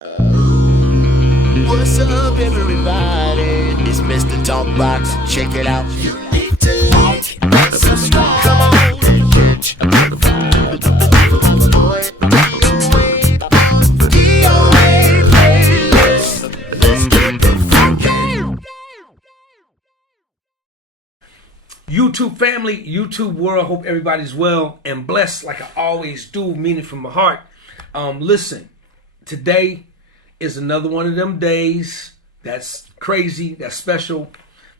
What's up, everybody? It's Mr. Talkbox. Check it out. You need to like, subscribe, come on, and catch a motherfucker. Boy, DOA playlist. Let's keep it funky. YouTube family, YouTube world, hope everybody's well and blessed like I always do, meaning from my heart. Listen, today is another one of them days that's crazy, that's special,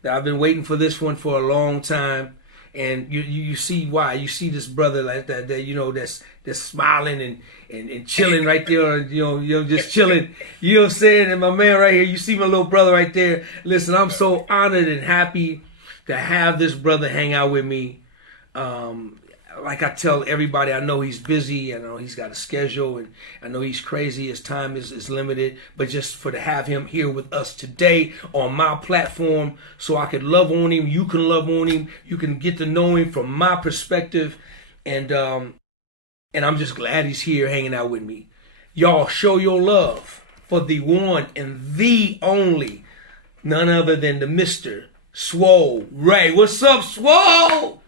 that I've been waiting for this one for a long time. And you see why. You see this brother like that you know, that's smiling and chilling right there, you know, just chilling. You know what I'm saying? And my man right here, you see my little brother right there. Listen, I'm so honored and happy to have this brother hang out with me. Like I tell everybody, I know he's busy, I know he's got a schedule, and I know he's crazy, his time is limited, but just to have him here with us today on my platform so I could love on him, you can love on him, you can get to know him from my perspective, and I'm just glad he's here hanging out with me. Y'all show your love for the one and the only, none other than the Mr. Swole Ray. What's up, Swole?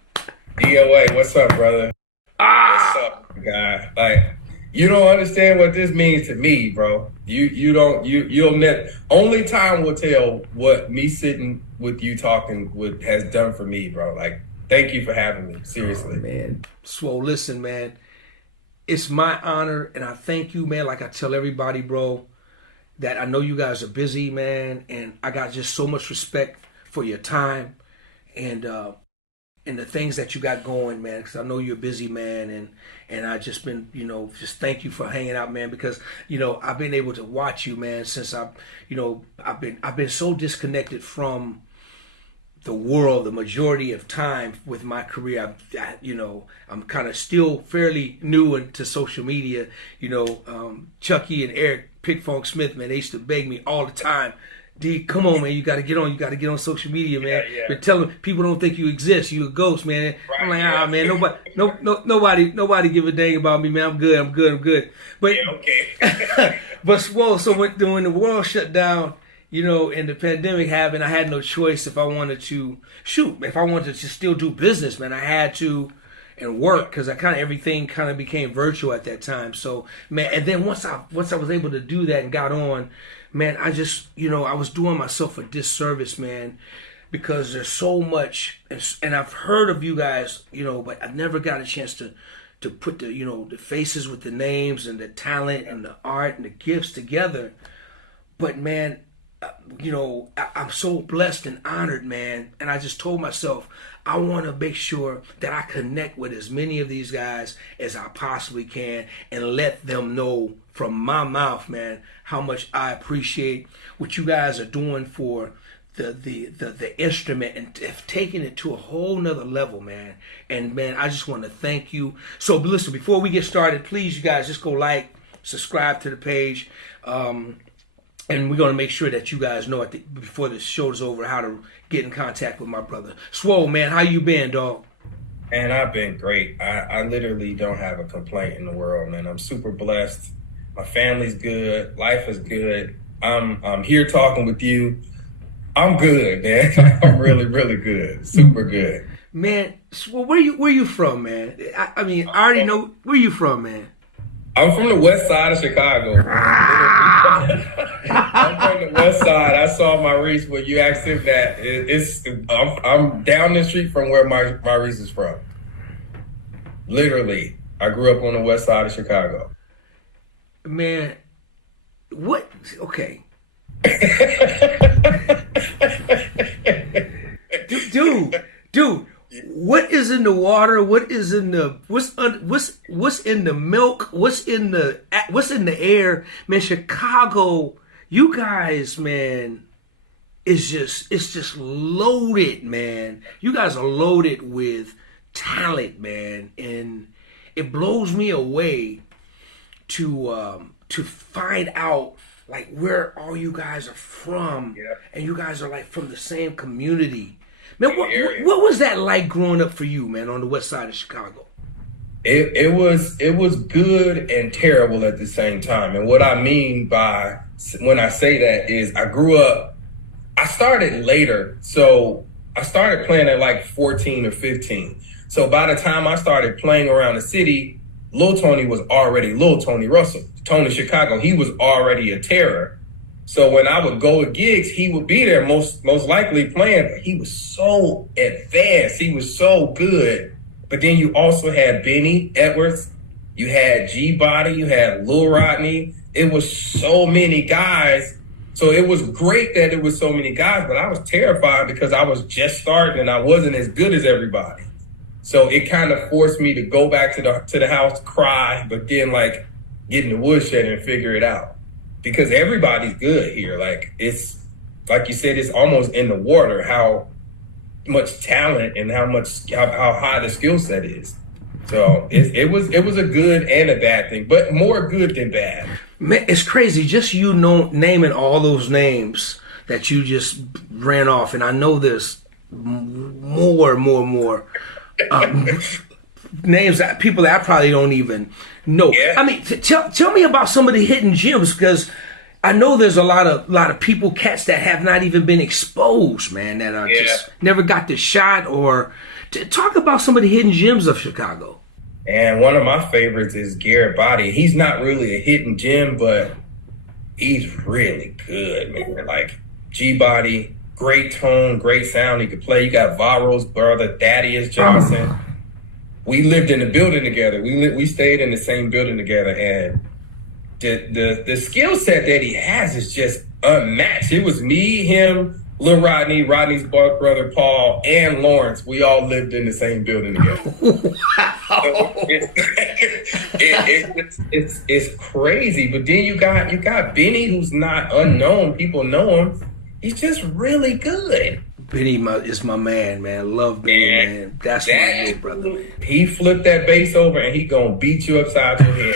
DOA, what's up, brother? What's up, guy? Like, you don't understand what this means to me, bro. You'll never. Only time will tell what me sitting with you talking has done for me, bro. Like, thank you for having me. Seriously, man. Swole, listen, man. It's my honor, and I thank you, man. Like I tell everybody, bro, that I know you guys are busy, man, and I got just so much respect for your time and the things that you got going, man, because I know you're a busy man, and I just been, you know, just thank you for hanging out, man, because, you know, I've been able to watch you, man, since I've been so disconnected from the world the majority of time with my career. I'm kind of still fairly new into social media. You know, Chucky and Eric Pickfunk Smith, man, they used to beg me all the time, D, come on, man, you got to get on. You got to get on social media, man. Yeah. But tell them people don't think you exist. You a ghost, man. Right, I'm like, man, nobody give a dang about me, man. I'm good. But yeah, okay. but Swole, so when the world shut down, you know, and the pandemic happened, I had no choice if I wanted to still do business, man. I had to and work because everything kind of became virtual at that time. So, man, and then once I was able to do that and got on, man, I just, you know, I was doing myself a disservice, man, because there's so much, and I've heard of you guys, you know, but I never got a chance to put the, you know, the faces with the names and the talent and the art and the gifts together. But man, you know, I'm so blessed and honored, man. And I just told myself, I want to make sure that I connect with as many of these guys as I possibly can and let them know from my mouth, man, how much I appreciate what you guys are doing for the instrument and taking it to a whole nother level, man. And man, I just want to thank you. So listen, before we get started, please, you guys, just go like, subscribe to the page. And we're going to make sure that you guys know before the show's over how to get in contact with my brother. Swole, man, how you been, dog? Man, I've been great. I literally don't have a complaint in the world, man. I'm super blessed. My family's good. Life is good. I'm here talking with you. I'm good, man. I'm really, really good. Super good. Man, Swole, where you from, man? I mean, I already know where you from, man. I'm from the west side of Chicago. I'm from the west side. I saw Maurice when you asked him that. I'm down the street from where Maurice is from. Literally, I grew up on the west side of Chicago. Man, what? Okay. Dude. What is in the water? What is in the what's in the milk? What's in the air? Man, Chicago, you guys, man, it's just loaded, man. You guys are loaded with talent, man, and it blows me away to find out like where all you guys are from, and you guys are like from the same community. Man, what was that like growing up for you, man, on the west side of Chicago? It was good and terrible at the same time. And what I mean by when I say that is I started later. So I started playing at like 14 or 15. So by the time I started playing around the city, Lil Tony was already Lil Tony Russell. Tony Chicago, he was already a terror. So when I would go to gigs, he would be there most likely playing. But he was so advanced. He was so good. But then you also had Benny Edwards. You had G-Body. You had Lil Rodney. It was so many guys. So it was great that it was so many guys, but I was terrified because I was just starting and I wasn't as good as everybody. So it kind of forced me to go back to the house, cry, but then like get in the woodshed and figure it out. Because everybody's good here. Like it's like you said, it's almost in the water how much talent and how high the skill set is. So it was a good and a bad thing, but more good than bad. Man, it's crazy. Just naming all those names that you just ran off, and I know there's more names that people that I probably don't even know. Yeah. I mean, tell me about some of the hidden gems, because I know there's a lot of people, cats that have not even been exposed, man, that are just never got the shot. Or talk about some of the hidden gems of Chicago. And one of my favorites is Garrett Body. He's not really a hidden gem, but he's really good, man. Like G-Body, great tone, great sound. He could play. You got Varro's brother, Thaddeus Johnson. We lived in a building together. We stayed in the same building together, and the skill set that he has is just unmatched. It was me, him, Lil Rodney, Rodney's brother Paul, and Lawrence. We all lived in the same building together. Wow. It's crazy. But then you got Benny, who's not unknown. People know him. He's just really good. Benny is my man. Love Benny, man. That's my little brother, man. He flipped that bass over and he gonna beat you upside your head.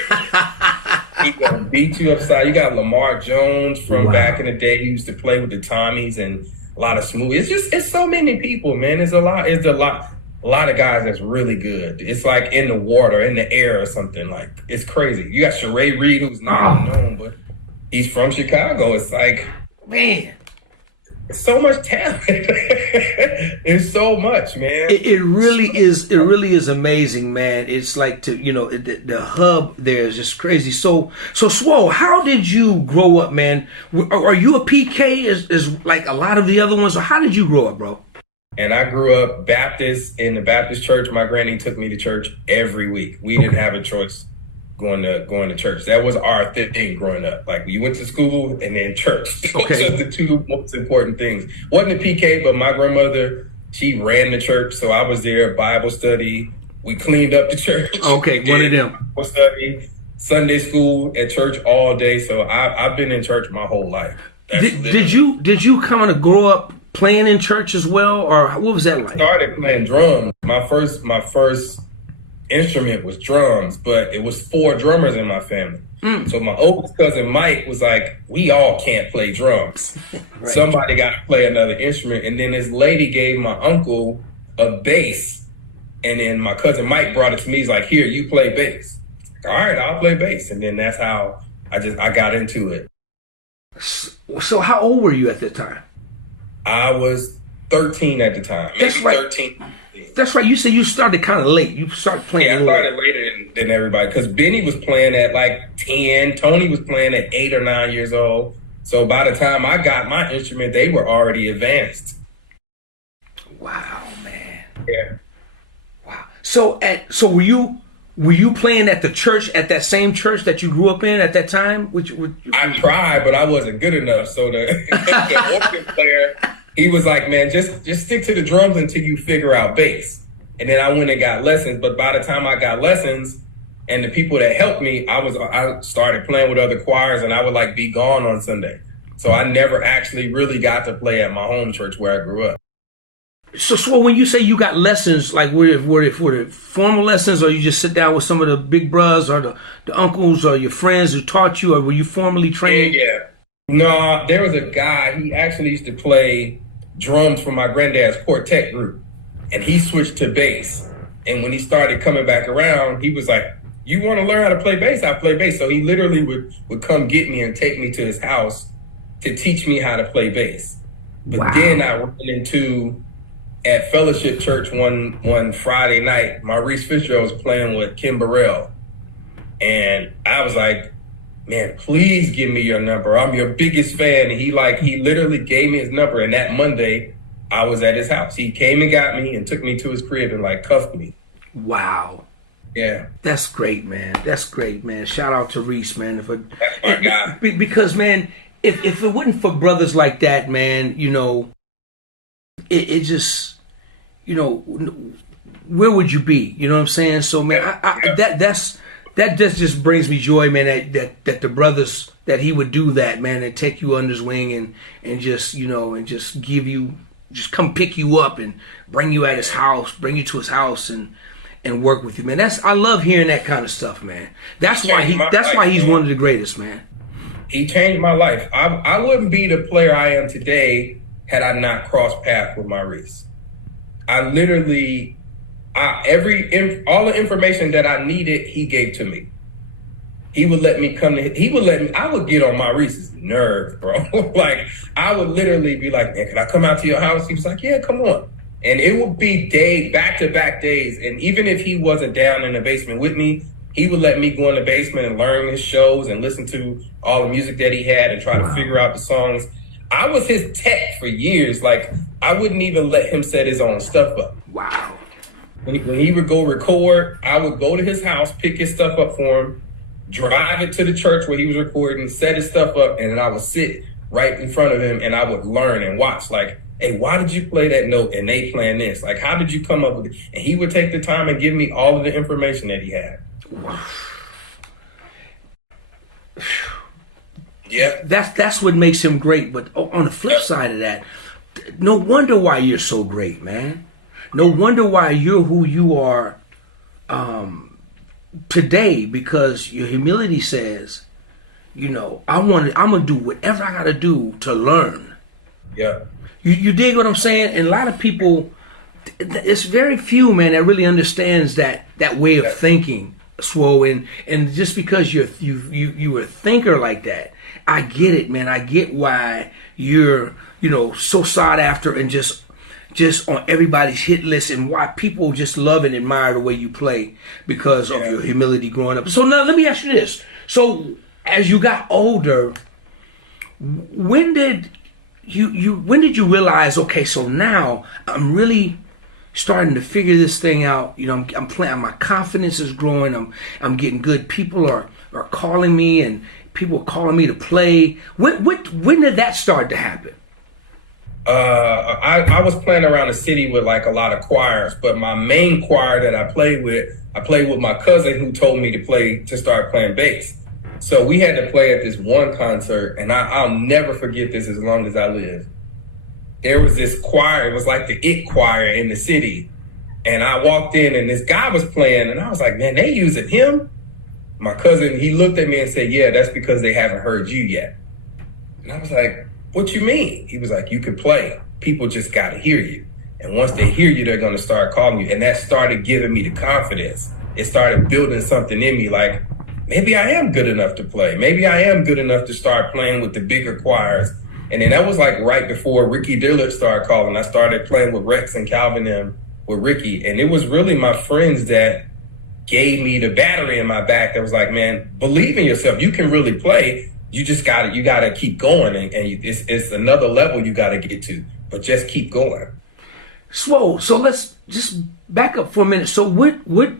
He gonna beat you upside. You got Lamar Jones from back in the day. He used to play with the Tommies and a lot of smooth. It's so many people, man. It's a lot of guys that's really good. It's like in the water, in the air or something. Like, it's crazy. You got Sheree Reed, who's not unknown, but he's from Chicago. It's like, man, so much talent. It's so much, man. It really is. It really is amazing, man. It's like the hub there is just crazy. So Swole, how did you grow up, man? Are you a PK as like a lot of the other ones, or how did you grow up, bro? And I grew up Baptist in the Baptist church. My granny took me to church every week. We didn't have a choice going to church. That was our thing growing up. Like, we went to school and then church. Okay. Those are the two most important things. Wasn't a PK, but my grandmother, she ran the church, so I was there. Bible study. We cleaned up the church. Okay, one of them. Bible study, Sunday school, at church all day. So I've been in church my whole life. Did you kind of grow up playing in church as well, or what was that like? I started playing drums. My first instrument was drums, but it was 4 drummers in my family. So my oldest cousin Mike was like, we all can't play drums. Right. Somebody got to play another instrument. And then this lady gave my uncle a bass. And then my cousin Mike brought it to me. He's like, here, you play bass. All right, I'll play bass. And then that's how I got into it. So how old were you at that time? I was 13 at the time. That's right. 13. That's right. You said you started kind of late. You started playing. Yeah, I started later than everybody, because Benny was playing at like 10. Tony was playing at 8 or 9 years old. So by the time I got my instrument, they were already advanced. Wow, man. Yeah. Wow. So were you playing at the church, at that same church that you grew up in at that time? I tried, but I wasn't good enough. So the organ player, he was like, man, just stick to the drums until you figure out bass. And then I went and got lessons. But by the time I got lessons and the people that helped me, I started playing with other choirs, and I would like be gone on Sunday. So I never actually really got to play at my home church where I grew up. So when you say you got lessons, like were it formal lessons, or you just sit down with some of the big bros or the uncles or your friends who taught you, or were you formally trained? Yeah. No, there was a guy, he actually used to play drums for my granddad's quartet group, and he switched to bass. And when he started coming back around, he was like, you want to learn how to play bass? I play bass. So he literally would come get me and take me to his house to teach me how to play bass. But then I ran into, at Fellowship Church one Friday night, Maurice Fisher was playing with Kim Burrell. And I was like, man, please give me your number. I'm your biggest fan. And he literally gave me his number. And that Monday, I was at his house. He came and got me and took me to his crib and like cuffed me. Wow. Yeah. That's great, man. That's great, man. Shout out to Reese, man. That's my guy. Because, man, if it wasn't for brothers like that, man, you know, it just, you know, where would you be? You know what I'm saying? So, man, that just brings me joy, man, that the brothers, that he would do that, man, and take you under his wing and just, you know, and just give you, just come pick you up and bring you at his house, bring you to his house and work with you, man. I love hearing that kind of stuff, man. That's why he's one of the greatest, man. He changed my life. I wouldn't be the player I am today had I not crossed paths with Maurice. I literally, all the information that I needed, he gave to me. He would let me I would get on Maurice's nerves, bro. Like, I would literally be like, man, can I come out to your house? He was like, yeah, come on. And it would be back-to-back days. And even if he wasn't down in the basement with me, he would let me go in the basement and learn his shows and listen to all the music that he had and try to figure out the songs. I was his tech for years. Like, I wouldn't even let him set his own stuff up. Wow. When he would go record, I would go to his house, pick his stuff up for him, drive it to the church where he was recording, set his stuff up, and then I would sit right in front of him and I would learn and watch, like, hey, why did you play that note and they playing this? Like, how did you come up with it? And he would take the time and give me all of the information that he had. Wow. Yeah. That's what makes him great. But on the flip side of that, no wonder why you're so great, man. No wonder why you're who you are today, because your humility says, you know, I'm gonna do whatever I gotta do to learn. Yeah. You dig what I'm saying? And a lot of people, it's very few, man, that really understands that way of thinking, Swole. And just because you're a thinker like that, I get it, man. I get why you're, you know, so sought after and just on everybody's hit list, and why people just love and admire the way you play because of your humility growing up. So now let me ask you this. So as you got older, when did you realize, okay, so now I'm really starting to figure this thing out. You know, I'm playing, my confidence is growing. I'm getting good. People are calling me, and people are calling me to play. When did that start to happen? I was playing around the city with like a lot of choirs, but my main choir that I played with my cousin who told me to start playing bass. So we had to play at this one concert, and I'll never forget this as long as I live. There was this choir, it was like the it choir in the city. And I walked in and this guy was playing, and I was like, man, they using him? My cousin, he looked at me and said, yeah, that's because they haven't heard you yet. And I was like, what you mean? He was like, you can play. People just got to hear you. And once they hear you, they're going to start calling you. And that started giving me the confidence. It started building something in me like, maybe I am good enough to play. Maybe I am good enough to start playing with the bigger choirs. And then that was like right before Ricky Dillard started calling. I started playing with Rex and Calvin and with Ricky. And it was really my friends that gave me the battery in my back that was like, man, believe in yourself. You can really play. You just you gotta keep going. And it's another level you gotta get to, but just keep going. So let's just back up for a minute. So what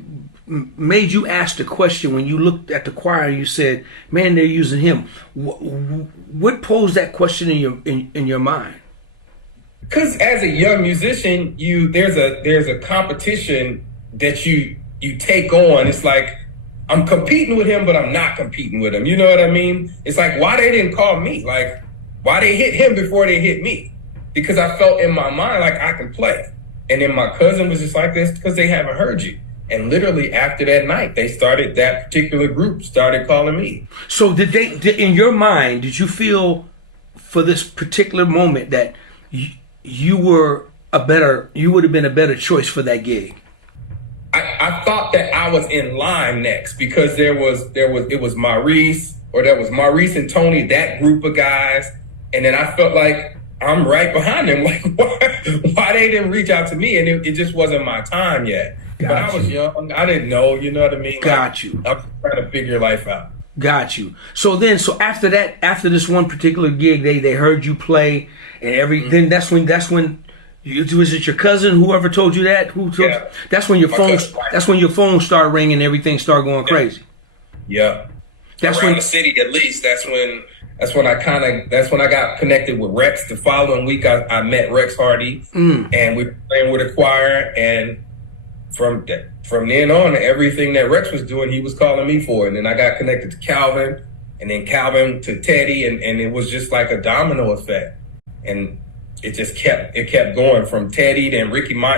made you ask the question when you looked at the choir and you said, man, they're using him? What posed that question in your mind? Because as a young musician, there's a competition that you take on. It's like, I'm competing with him, but I'm not competing with him. You know what I mean? It's like, why they didn't call me? Like, why they hit him before they hit me? Because I felt in my mind like I can play. And then my cousin was just like, this because they haven't heard you. And literally after that night, that particular group started calling me. So in your mind, did you feel for this particular moment that you would have been a better choice for that gig? I thought that I was in line next because it was Maurice, or that was Maurice and Tony, that group of guys. And then I felt like I'm right behind them. Like, why they didn't reach out to me? And it just wasn't my time yet. But I was young. I didn't know, you know what I mean? Got you. I was trying to figure life out. Got you. So after that, after this one particular gig, they heard you play and then that's when was it your cousin, whoever told you that? Yeah. That's when your phone started ringing and everything started going crazy. Yeah. That's around when the city, at least. That's when I got connected with Rex. The following week, I met Rex Hardy, and we were playing with a choir. And from then on, everything that Rex was doing, he was calling me for. And then I got connected to Calvin, and then Calvin to Teddy, and it was just like a domino effect. And it just kept going from Teddy. Then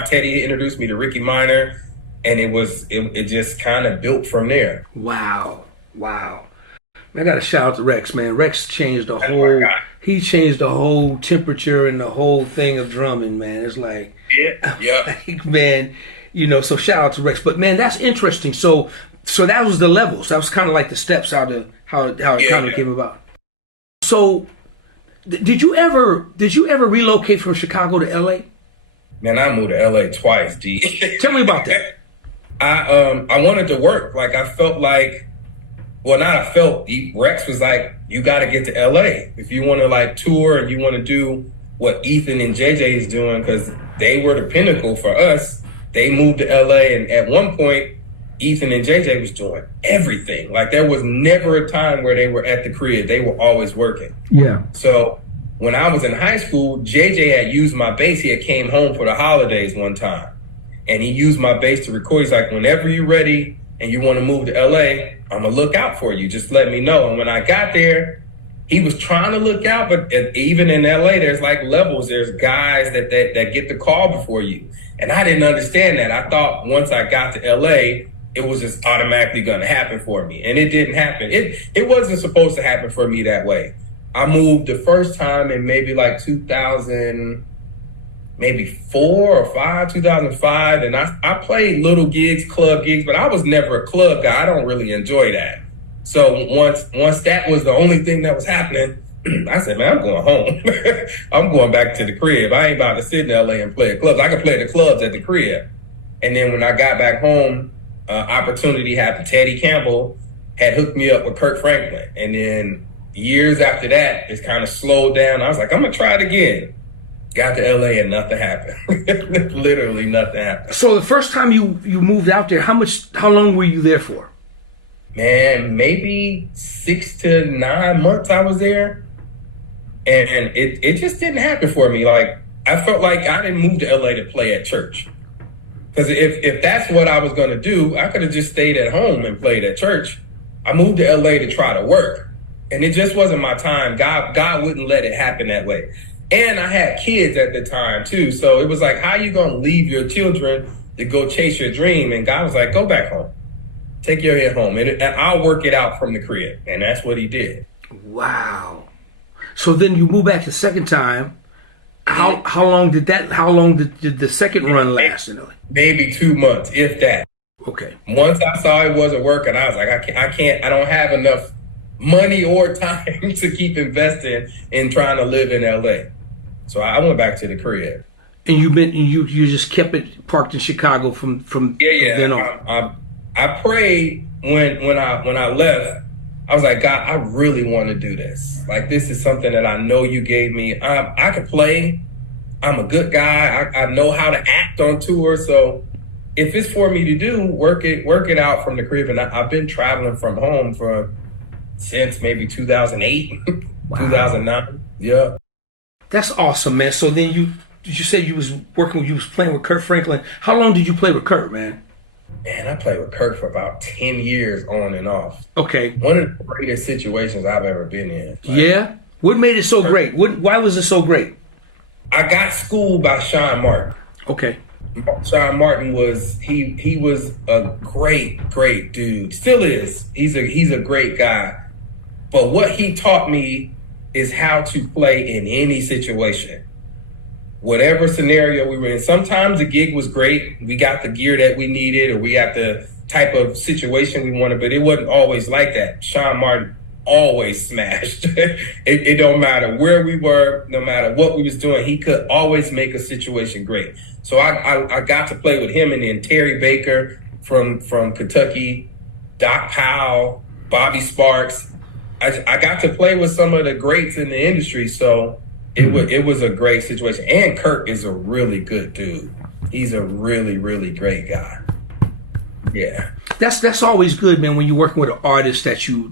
Teddy introduced me to Ricky Minor, and it just kind of built from there. Wow. I got to shout out to Rex, man. Rex changed the whole temperature and the whole thing of drumming, man. It's like, like, man, so shout out to Rex. But man, that's interesting. So that was the levels. That was kind of like the steps how it kind of came about. So did you ever relocate from Chicago to LA? Man, I moved to LA twice, D. Tell me about that. I wanted to work. Like, I felt like, Rex was like, you got to get to LA if you want to like tour and you want to do what Ethan and JJ is doing, because they were the pinnacle for us. They moved to LA, and at one point, Ethan and JJ was doing everything. Like, there was never a time where they were at the crib. They were always working. Yeah. So when I was in high school, JJ had used my bass. He had came home for the holidays one time, and he used my bass to record. He's like, whenever you're ready and you want to move to LA, I'm going to look out for you. Just let me know. And when I got there, he was trying to look out, but even in LA, there's like levels. There's guys that get the call before you. And I didn't understand that. I thought once I got to LA, it was just automatically going to happen for me. And it didn't happen. It wasn't supposed to happen for me that way. I moved the first time in maybe like 2000, maybe 2005. And I played little gigs, club gigs, but I was never a club guy. I don't really enjoy that. So once that was the only thing that was happening, I said, man, I'm going home. I'm going back to the crib. I ain't about to sit in LA and play at clubs. I could play the clubs at the crib. And then when I got back home, opportunity happened. Teddy Campbell had hooked me up with Kirk Franklin. And then years after that, it's kind of slowed down. I was like, I'm going to try it again. Got to LA and nothing happened. Literally nothing happened. So the first time you moved out there, how long were you there for? Man, maybe 6 to 9 months I was there. And it just didn't happen for me. Like, I felt like I didn't move to LA to play at church. Because if that's what I was going to do, I could have just stayed at home and played at church. I moved to LA to try to work. And it just wasn't my time. God wouldn't let it happen that way. And I had kids at the time, too. So it was like, how you going to leave your children to go chase your dream? And God was like, go back home. Take your head home. And I'll work it out from the crib. And that's what he did. Wow. So then you move back the second time. How long did the second run last? Maybe 2 months, if that. Okay. Once I saw it wasn't working, I was like, I don't have enough money or time to keep investing in trying to live in LA. So I went back to the crib. And you just kept it parked in Chicago from then on. I prayed when I left. I was like, God, I really want to do this. Like, this is something that I know you gave me. I can play. I'm a good guy. I know how to act on tour. So if it's for me to do, work it out from the crib. And I've been traveling from home since maybe 2008, wow. 2009. Yeah. That's awesome, man. So then you said you was playing with Kirk Franklin. How long did you play with Kirk, man? Man, I played with Kirk for about 10 years on and off. Okay. One of the greatest situations I've ever been in. Like, yeah? What made it so great? Why was it so great? I got schooled by Sean Martin. Okay. Sean Martin was a great dude. Still is. He's a great guy. But what he taught me is how to play in any situation. whatever scenario we were in. Sometimes the gig was great. We got the gear that we needed, or we got the type of situation we wanted, but it wasn't always like that. Sean Martin always smashed. It don't matter where we were, no matter what we was doing, he could always make a situation great. So I got to play with him, and then Terry Baker from Kentucky, Doc Powell, Bobby Sparks. I got to play with some of the greats in the industry, so it was a great situation. And Kirk is a really good dude. He's a really, really great guy. Yeah. That's always good, man, when you're working with an artist that you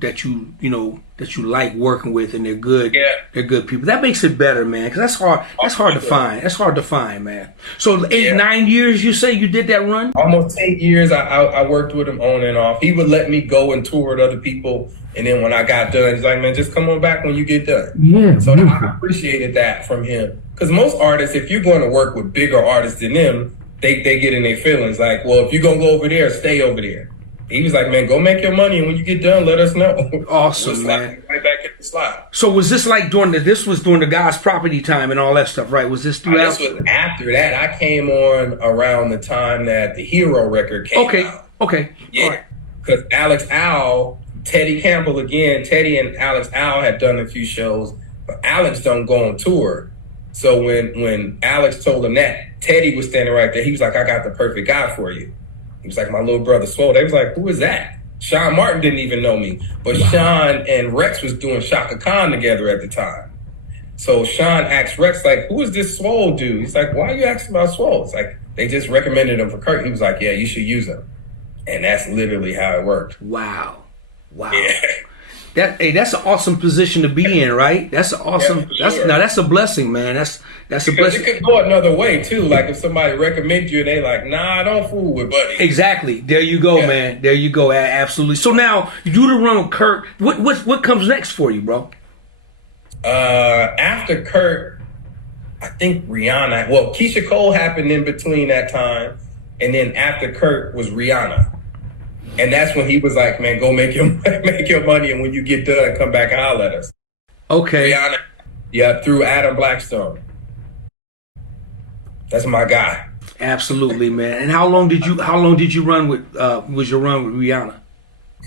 like working with, and they're good. Yeah. They're good people. That makes it better, man, because that's hard to find. That's hard to find, man. So 9 years, you say you did that run? Almost 10 years. I worked with him on and off. He would let me go and tour with other people, and then when I got done, he's like, man, just come on back when you get done. Yeah. So I appreciated that from him, because most artists, if you're going to work with bigger artists than them, they get in their feelings. Like, well, if you're going to go over there, stay over there. He was like, man, go make your money, and when you get done, let us know. Awesome, man. Right back in the slot. So was this like during the God's property time and all that stuff, right? Was this throughout? This was after that. I came on around the time that the Hero record came out. Okay. Yeah. Because Alex Owl, Teddy Campbell again, Teddy and Alex Owl had done a few shows, but Alex don't go on tour. So when Alex told him that, Teddy was standing right there. He was like, I got the perfect guy for you. He was like, my little brother Swole. They was like, who is that? Sean Martin didn't even know me. But Sean and Rex was doing Shaka Khan together at the time. So Sean asked Rex, like, who is this Swole dude? He's like, why are you asking about Swole? It's like, they just recommended him for Kirk. He was like, yeah, you should use him. And that's literally how it worked. Wow. Yeah. That's an awesome position to be in, right? That's an awesome. Yeah, sure. That's a blessing, man. That's a blessing. It could go another way too. Like if somebody recommends you and they like, nah, don't fool with Buddy. Exactly. There you go, man. There you go. Absolutely. So now you do the run with Kirk. What comes next for you, bro? After Kirk, I think Rihanna. Well, Keisha Cole happened in between that time, and then after Kirk was Rihanna. And that's when he was like, man, go make your money, and when you get done, come back and holler at us. Okay. Rihanna, yeah, through Adam Blackstone. That's my guy. Absolutely, man. And how long did you run with was your run with Rihanna?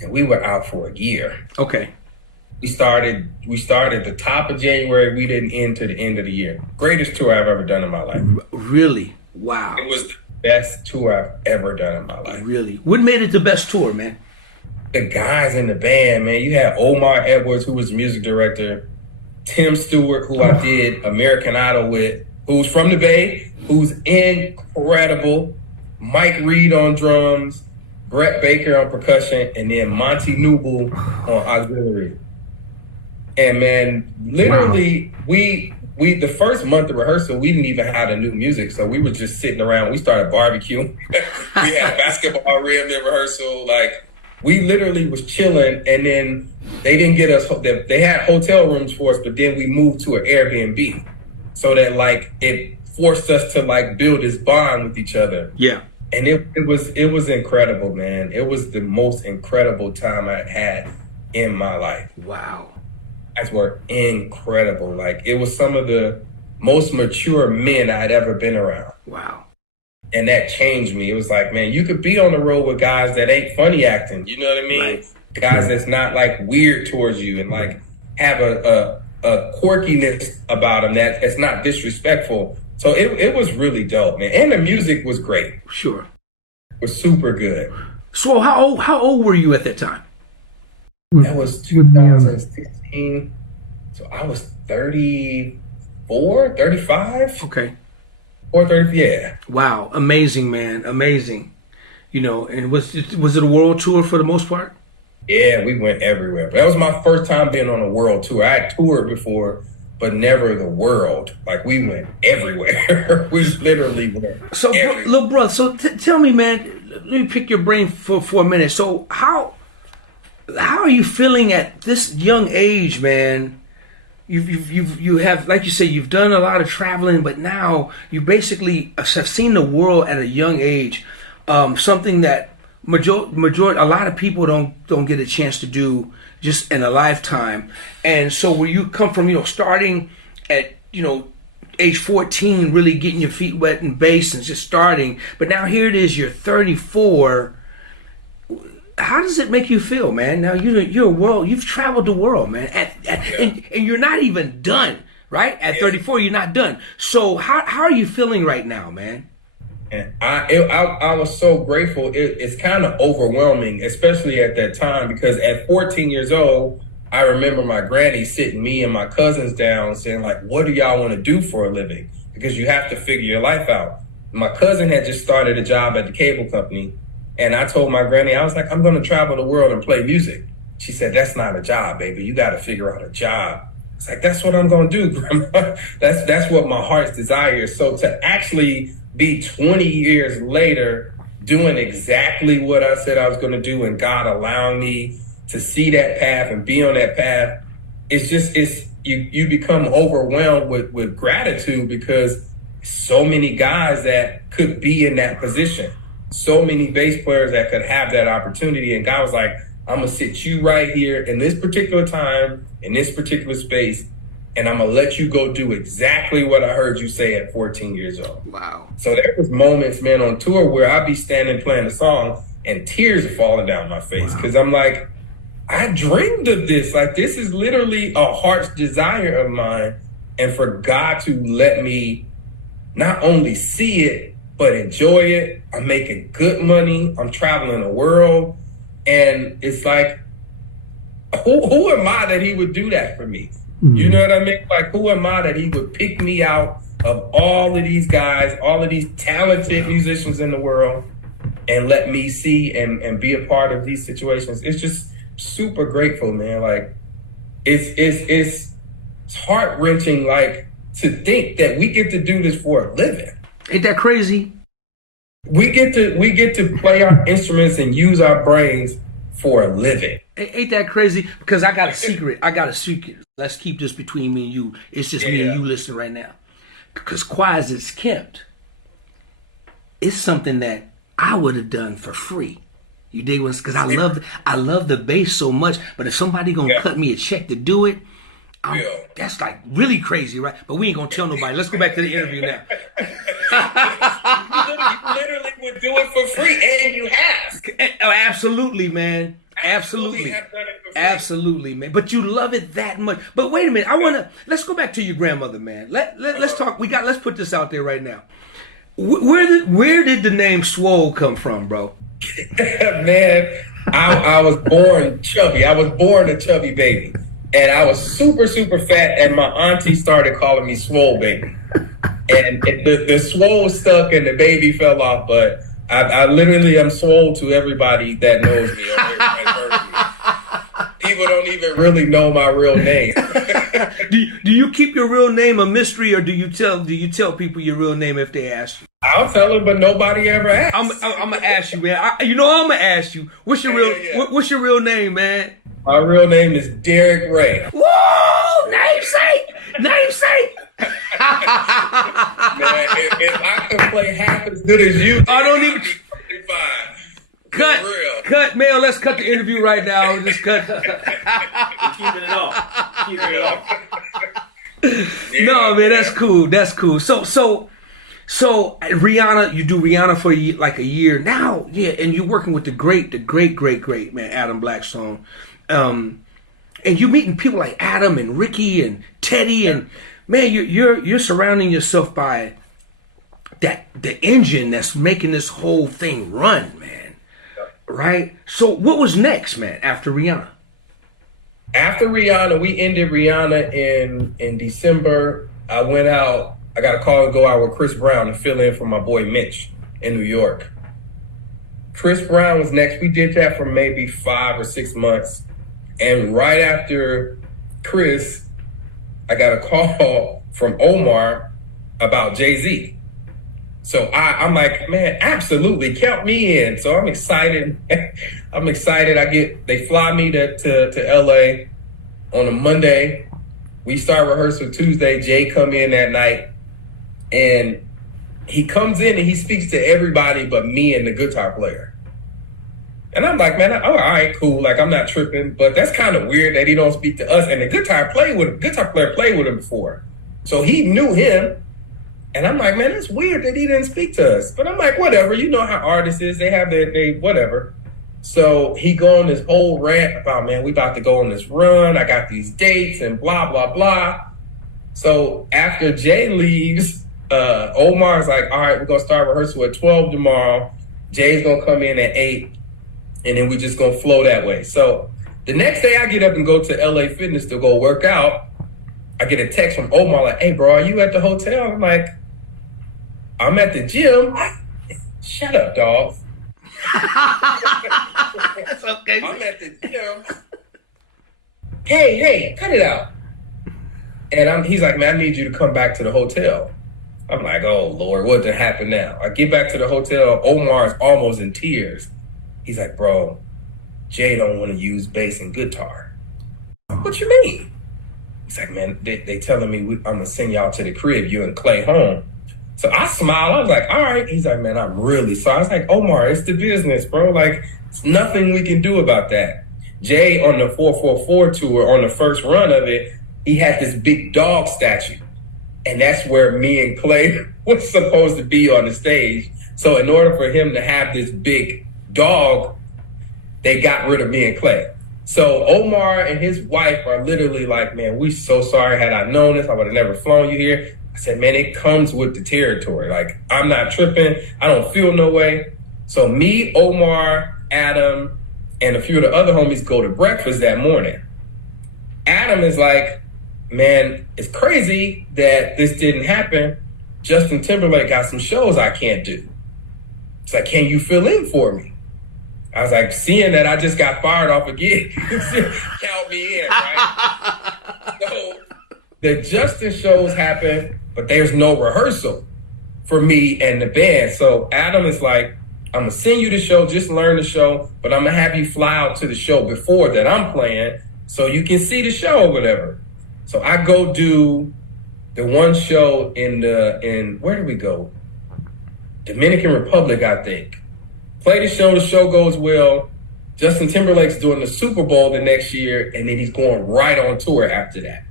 And we were out for a year. Okay. We started the top of January. We didn't end to the end of the year. Greatest tour I've ever done in my life. Really? Wow. It was the best tour I've ever done in my life. Really? What made it the best tour, man? The guys in the band, man. You had Omar Edwards, who was the music director. Tim Stewart, who I did American Idol with, who's from the Bay, who's incredible. Mike Reed on drums, Brett Baker on percussion, and then Monty Newble on auxiliary. And man, literally, we the first month of rehearsal, we didn't even have the new music, so we were just sitting around. We started barbecuing. We had a basketball rim in rehearsal. Like, we literally was chilling, and then they didn't get us. They had hotel rooms for us, but then we moved to an Airbnb, so that like it forced us to like build this bond with each other. Yeah. And it was incredible, man. It was the most incredible time I had in my life. Wow. Guys were incredible. Like, it was some of the most mature men I'd ever been around. Wow. And that changed me. It was like, man, you could be on the road with guys that ain't funny acting. You know what I mean? Right. Guys that's not like weird towards you and like have a quirkiness about them that's not disrespectful. So it was really dope, man. And the music was great. Sure. It was super good. So how old were you at that time? That was 2016. So I was 34, 35. Okay. Or 30, yeah. Wow. Amazing, man. Amazing. You know, and was it a world tour for the most part? Yeah, we went everywhere. But that was my first time being on a world tour. I had toured before, but never the world. Like, we went everywhere. We literally went So, everywhere. little brother, so tell me, man, let me pick your brain for a minute. So how are you feeling at this young age, man? You have, like you say, you've done a lot of traveling, but now you basically have seen the world at a young age. Something that a lot of people don't get a chance to do just in a lifetime. And so where you come from, starting at age 14, really getting your feet wet in bass and just starting. But now here it is, you're 34. How does it make you feel, man? Now you've traveled the world, man, and you're not even done, right? At 34, you're not done. So how are you feeling right now, man? And I was so grateful. It's kind of overwhelming, especially at that time, because at 14 years old, I remember my granny sitting me and my cousins down saying, like, what do y'all want to do for a living? Because you have to figure your life out. My cousin had just started a job at the cable company. And I told my granny, I was like, I'm going to travel the world and play music. She said, that's not a job, baby. You got to figure out a job. It's like, that's what I'm going to do, Grandma. That's what my heart's desire is. So to actually be 20 years later doing exactly what I said I was going to do, and God allowing me to see that path and be on that path, you become overwhelmed with gratitude, because so many guys that could be in that position, so many bass players that could have that opportunity. And God was like, I'm going to sit you right here in this particular time, in this particular space, and I'm going to let you go do exactly what I heard you say at 14 years old. Wow. So there was moments, man, on tour where I'd be standing playing a song and tears are falling down my face, because I'm like, I dreamed of this. Like, this is literally a heart's desire of mine. And for God to let me not only see it, but enjoy it. I'm making good money. I'm traveling the world. And it's like, who am I that he would do that for me? Mm-hmm. You know what I mean? Like, who am I that he would pick me out of all of these guys, all of these talented musicians in the world, and let me see and be a part of these situations? It's just super grateful, man. Like, it's heart-wrenching, like, to think that we get to do this for a living. Ain't that crazy? We get to play our instruments and use our brains for a living. Ain't that crazy? Because I got a secret. Let's keep this between me and you. It's just me and you listening right now. Because quiet as it's kept, it's something that I would have done for free. You dig what? Because I love the bass so much. But if somebody gonna cut me a check to do it, that's like really crazy, right? But we ain't gonna tell nobody. Let's go back to the interview now. You literally would do it for free, and you have. Oh, absolutely, man. Absolutely, man. But you love it that much. But wait a minute. Let's go back to your grandmother, man. Let's talk. Let's put this out there right now. Where did the name Swole come from, bro? Man, I was born chubby. I was born a chubby baby. And I was super, super fat, and my auntie started calling me Swole Baby. And the swole stuck and the baby fell off, but I literally am swole to everybody that knows me or has heard me. People don't even really know my real name. Do you keep your real name a mystery, or do you tell people your real name if they ask you? I'll tell them, but nobody ever asks. I'm gonna ask you, man. I'm gonna ask you. What's your real name, man? My real name is Derrick Rey. Whoa! Namesake! Man, if I could play half as good as you, I don't even. Fine. Cut, Mel. Let's cut the interview right now. Just cut. We're keeping it off. No, man, that's cool. So Rihanna, you do Rihanna for like a year now, and you're working with the great man, Adam Blackstone. And you're meeting people like Adam and Ricky and Teddy, and man, you're surrounding yourself by the engine that's making this whole thing run, man. Right? So what was next, man, after Rihanna? After Rihanna, we ended Rihanna in December. I went out. I got a call to go out with Chris Brown to fill in for my boy Mitch in New York. Chris Brown was next. We did that for maybe 5 or 6 months. And right after Chris, I got a call from Omar about Jay-Z. So I'm like, man, absolutely, count me in. So I'm excited. They fly me to LA on a Monday. We start rehearsal Tuesday. Jay come in that night, and he comes in and he speaks to everybody but me and the guitar player. And I'm like, man, all right, cool. Like, I'm not tripping, but that's kind of weird that he don't speak to us. And the guitar player played with him before. So he knew him. And I'm like, man, it's weird that he didn't speak to us. But I'm like, whatever. You know how artists is. They have they whatever. So he go on this whole rant about, man, we about to go on this run. I got these dates and blah, blah, blah. So after Jay leaves, Omar's like, all right, we're going to start rehearsal at 12 tomorrow. Jay's going to come in at 8. And then we just going to flow that way. So the next day I get up and go to LA Fitness to go work out. I get a text from Omar like, hey, bro, are you at the hotel? I'm like, I'm at the gym. Shut up, dog. That's okay. I'm at the gym. Hey, cut it out. And he's like, man, I need you to come back to the hotel. I'm like, oh, Lord, what did happen now? I get back to the hotel. Omar's almost in tears. He's like, bro, Jay don't want to use bass and guitar. What you mean? He's like, man, they telling me I'm going to send y'all to the crib, you and Clay home. So I smiled. I was like, all right. He's like, man, I'm really sorry. I was like, Omar, it's the business, bro. Like, it's nothing we can do about that. Jay on the 444 tour, on the first run of it, he had this big dog statue. And that's where me and Clay was supposed to be on the stage. So in order for him to have this big dog, they got rid of me and Clay. So Omar and his wife are literally like, man, we so sorry. Had I known this, I would have never flown you here. I said, man, it comes with the territory. Like, I'm not tripping. I don't feel no way. So me, Omar, Adam, and a few of the other homies go to breakfast that morning. Adam is like, man, it's crazy that this didn't happen. Justin Timberlake got some shows I can't do. It's like, can you fill in for me? I was like, seeing that I just got fired off a gig, count me in, right? So the Justin shows happen, but there's no rehearsal for me and the band. So Adam is like, I'm going to send you the show, just learn the show, but I'm going to have you fly out to the show before that I'm playing so you can see the show or whatever. So I go do the one show in where did we go? Dominican Republic, I think. Play the show goes well. Justin Timberlake's doing the Super Bowl the next year, and then he's going right on tour after that.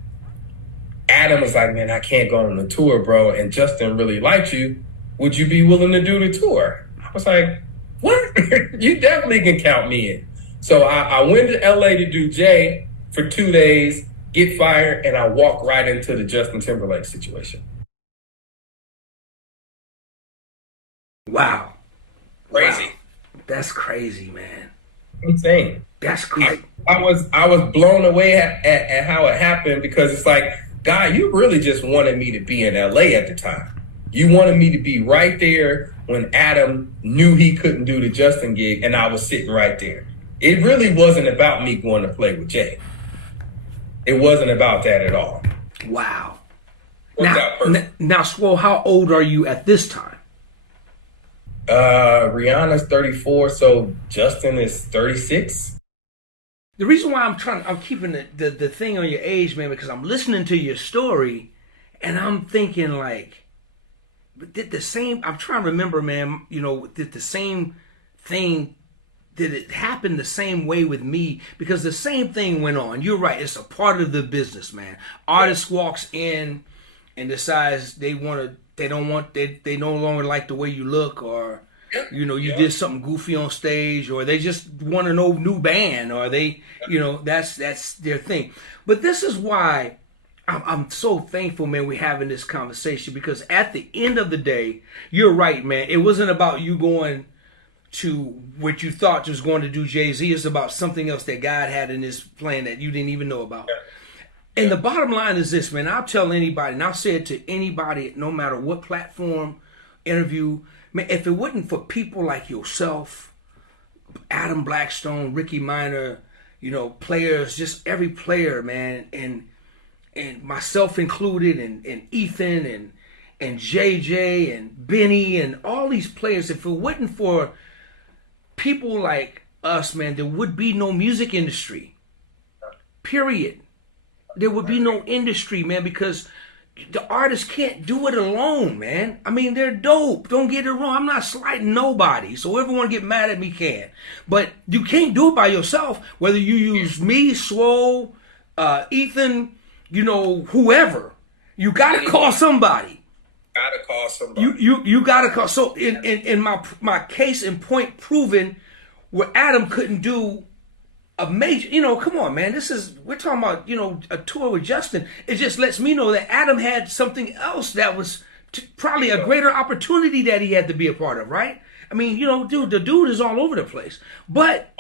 Adam was like, man, I can't go on the tour, bro, and Justin really liked you. Would you be willing to do the tour? I was like, what? You definitely can count me in. So I went to LA to do Jay for 2 days, get fired, and I walked right into the Justin Timberlake situation. Wow. Crazy. Wow. That's crazy, man. Insane. That's great. I was blown away at how it happened, because it's like, God, you really just wanted me to be in LA at the time. You wanted me to be right there when Adam knew he couldn't do the Justin gig, and I was sitting right there. It really wasn't about me going to play with Jay. It wasn't about that at all. Wow. Now, Swole, how old are you at this time? Rihanna's 34, so Justin is 36. The reason why I'm keeping the thing on your age, man, because I'm listening to your story, and I'm thinking like, I'm trying to remember, man, did the same thing, did it happen the same way with me? Because the same thing went on. You're right. It's a part of the business, man. Artist walks in and decides they no longer like the way you look, or you did something goofy on stage, or they just want a new band, or they, that's their thing. But this is why I'm so thankful, man, we're having this conversation, because at the end of the day, you're right, man. It wasn't about you going to what you thought you was going to do Jay-Z. It's about something else that God had in his plan that you didn't even know about. Yeah. And the bottom line is this, man. I'll tell anybody, and I'll say it to anybody, no matter what platform, interview, man, if it wasn't for people like yourself, Adam Blackstone, Ricky Minor, players, just every player, man, and myself included, and Ethan, and JJ, and Benny, and all these players, if it wasn't for people like us, man, there would be no music industry. Period. There would be no industry, man, because the artists can't do it alone, man. I mean, they're dope. Don't get it wrong. I'm not slighting nobody. So whoever want to get mad at me can. But you can't do it by yourself, whether you use me, Swole, Ethan, whoever. You got to call somebody. Gotta call somebody. You got to call. So in my case in point proven, where Adam couldn't do a major, come on, man. We're talking about, a tour with Justin. It just lets me know that Adam had something else that was probably a greater opportunity that he had to be a part of, right? I mean, dude, the dude is all over the place. But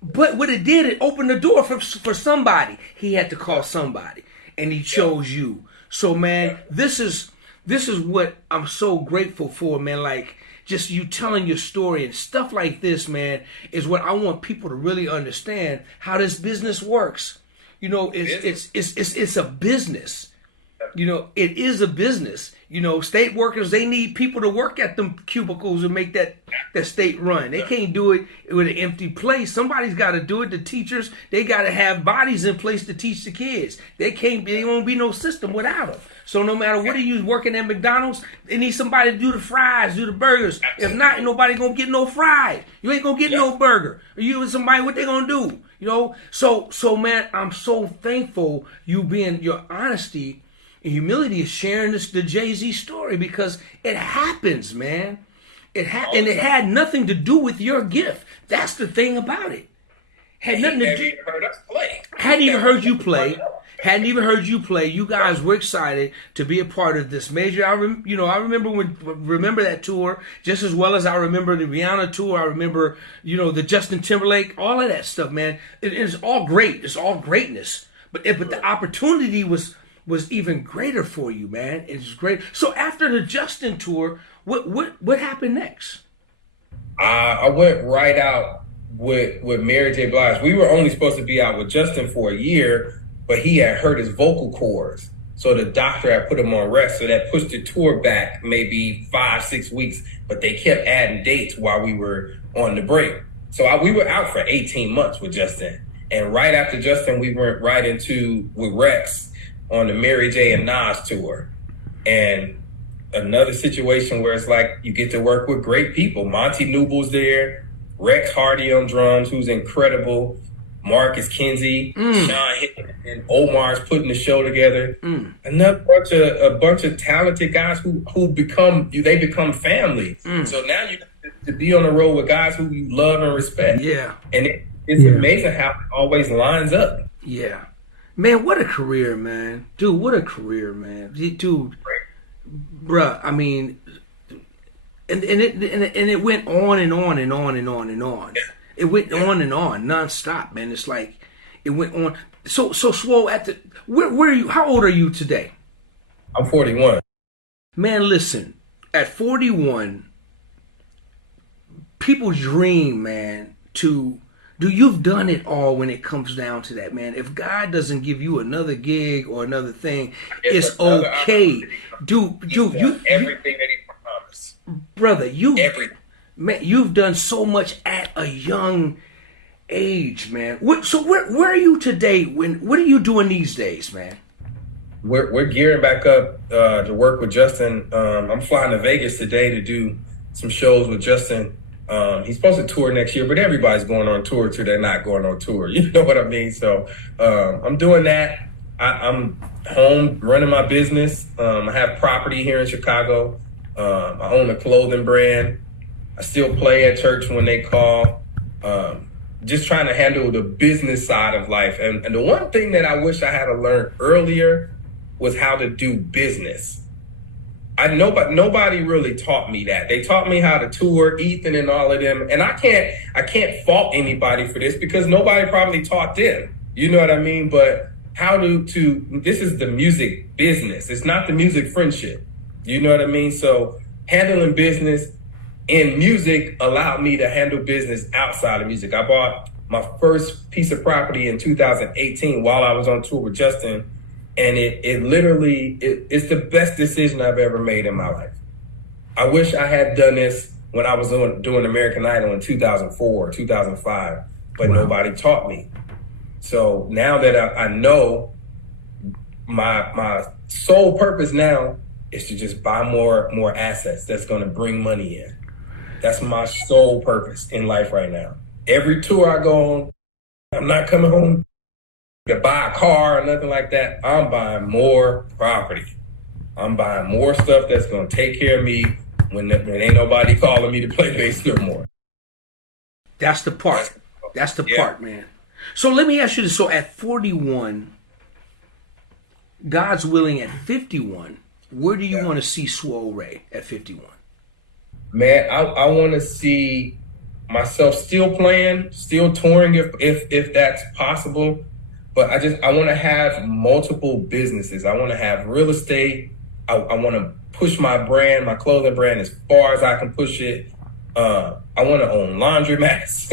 what it did, it opened the door for somebody. He had to call somebody, and he chose you. So, man, this is what I'm so grateful for, man. Like, just you telling your story and stuff like this, man, is what I want people to really understand how this business works. It's a business. It is a business. State workers, they need people to work at them cubicles and make that state run. They can't do it with an empty place. Somebody's got to do it. The teachers, they got to have bodies in place to teach the kids. There won't be no system without them. So no matter what you working at McDonald's, they need somebody to do the fries, do the burgers. If not, ain't nobody gonna get no fries. You ain't gonna get no burger. Or you and somebody, what they gonna do? So man, I'm so thankful your honesty and humility is sharing the Jay-Z story, because it happens, man. And it had nothing to do with your gift. That's the thing about it. Had nothing to do. Hadn't even heard you play. Hadn't even heard you play. You guys were excited to be a part of this major. I remember that tour just as well as I remember the Rihanna tour. I remember, the Justin Timberlake, all of that stuff, man. It's all great. It's all greatness. But the opportunity was even greater for you, man. It's great. So after the Justin tour, what happened next? I went right out with Mary J. Blige. We were only supposed to be out with Justin for a year, but he had hurt his vocal cords. So the doctor had put him on rest. So that pushed the tour back maybe 5-6 weeks, but they kept adding dates while we were on the break. So we were out for 18 months with Justin. And right after Justin, we went right with Rex on the Mary J. and Nas tour. And another situation where it's like you get to work with great people. Monty Newble's there, Rex Hardy on drums, who's incredible. Marcus Kinsey, Sean Hickman, and Omar's putting the show together. A bunch of talented guys who become family. So now you get to be on the road with guys who you love and respect. Yeah. And it's amazing how it always lines up. Yeah. Man, what a career, man. Dude, what a career, man. Dude, bruh, I mean, and it went on and on and on and on and on. Yeah. It went on and on, nonstop, man. It's like it went on. So Swole, where are you? How old are you today? I'm 41. Man, listen. At 41, people dream, man, you've done it all when it comes down to that, man. If God doesn't give you another gig or another thing, it's okay. Dude, everything that he promised. Brother, everything. Man, you've done so much at a young age, man. So where are you today? What are you doing these days, man? We're gearing back up to work with Justin. I'm flying to Vegas today to do some shows with Justin. He's supposed to tour next year, but everybody's going on tour till they're not going on tour. You know what I mean? So I'm doing that. I'm home running my business. I have property here in Chicago. I own a clothing brand. I still play at church when they call. Just trying to handle the business side of life. And the one thing that I wish I had to learn earlier was how to do business. Nobody really taught me that. They taught me how to tour, Ethan and all of them. And I can't fault anybody for this because nobody probably taught them. You know what I mean? But how this is the music business. It's not the music friendship. You know what I mean? So handling business in music allowed me to handle business outside of music. I bought my first piece of property in 2018 while I was on tour with Justin. And it's the best decision I've ever made in my life. I wish I had done this when I was doing American Idol in 2004, 2005, but nobody taught me. So now that I know my sole purpose now is to just buy more assets that's going to bring money in. That's my sole purpose in life right now. Every tour I go on, I'm not coming home to buy a car or nothing like that. I'm buying more property. I'm buying more stuff that's gonna take care of me when ain't nobody calling me to play bass no more. That's the part. That's the part, man. So let me ask you this. So at 41, God's willing, at 51, where do you want to see Swole Ray at 51? Man, I want to see myself still playing, still touring if that's possible. But I want to have multiple businesses. I want to have real estate. I want to push my brand, my clothing brand, as far as I can push it. I want to own laundromats.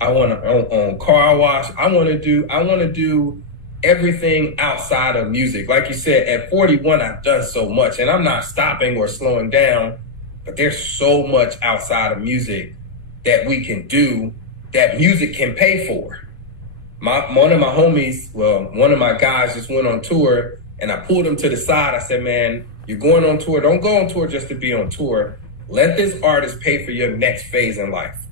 I want to own car wash. I want to do everything outside of music. Like you said, at 41, I've done so much, and I'm not stopping or slowing down, but there's so much outside of music that we can do that music can pay for. One of my homies, one of my guys just went on tour, and I pulled him to the side. I said, man, you're going on tour. Don't go on tour just to be on tour. Let this artist pay for your next phase in life.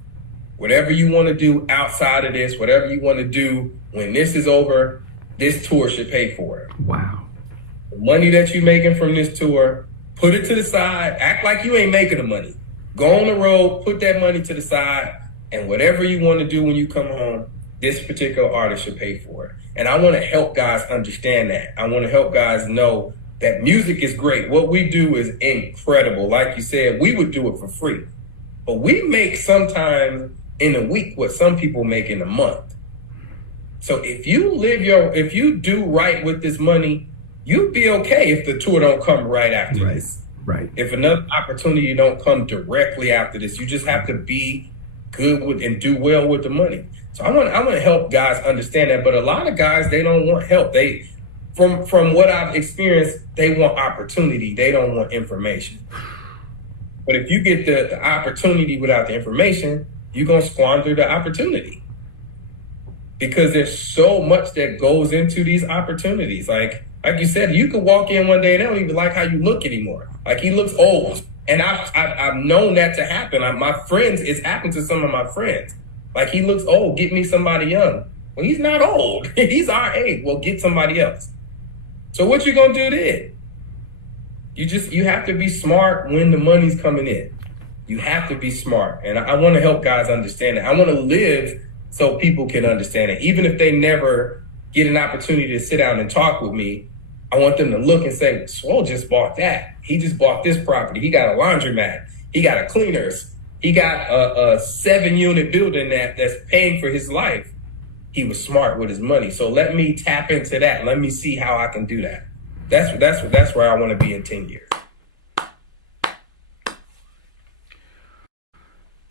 Whatever you want to do outside of this, whatever you want to do when this is over, this tour should pay for it. Wow. The money that you're making from this tour, put it to the side. Act like you ain't making the money. Go on the road, put that money to the side, and whatever you want to do when you come home, this particular artist should pay for it. And I want to help guys understand that. I want to help guys know that music is great. What we do is incredible. Like you said, we would do it for free. But we make sometimes in a week what some people make in a month. So if you do right with this money, you'd be okay if the tour don't come right after this. Right. If another opportunity don't come directly after this, you just have to be good with and do well with the money. So I want to help guys understand that. But a lot of guys, they don't want help. They, from what I've experienced, they want opportunity. They don't want information. But if you get the opportunity without the information, you're going to squander the opportunity. Because there's so much that goes into these opportunities. Like you said, you could walk in one day and they don't even like how you look anymore. Like, he looks old. And I've known that to happen. My friends, it's happened to some of my friends. Like, he looks old, get me somebody young. Well, he's not old. He's our age. Well, get somebody else. So what you gonna do then? You have to be smart when the money's coming in. You have to be smart. And I want to help guys understand that. I want to live so people can understand it. Even if they never get an opportunity to sit down and talk with me, I want them to look and say, Swole just bought that. He just bought this property. He got a laundromat. He got a cleaners. He got a 7-unit building that's paying for his life. He was smart with his money. So let me tap into that. Let me see how I can do that. That's where I want to be in 10 years.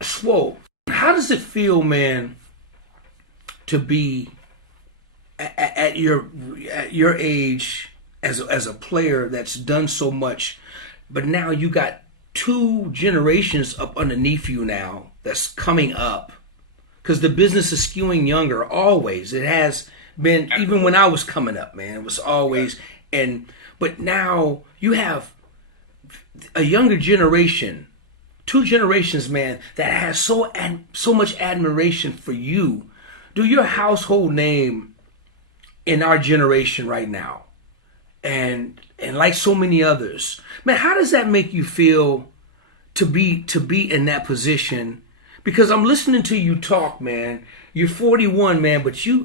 Swole, how does it feel, man, to be at your age as a player that's done so much, but now you got 2 generations up underneath you now that's coming up? Because the business is skewing younger always. It has been, even when I was coming up, man. It was always, but now you have a younger generation, 2 generations, man, that has so much admiration for you. Do your household name in our generation right now, and like so many others, man, how does that make you feel to be in that position? Because I'm listening to you talk, man. You're 41, man, but you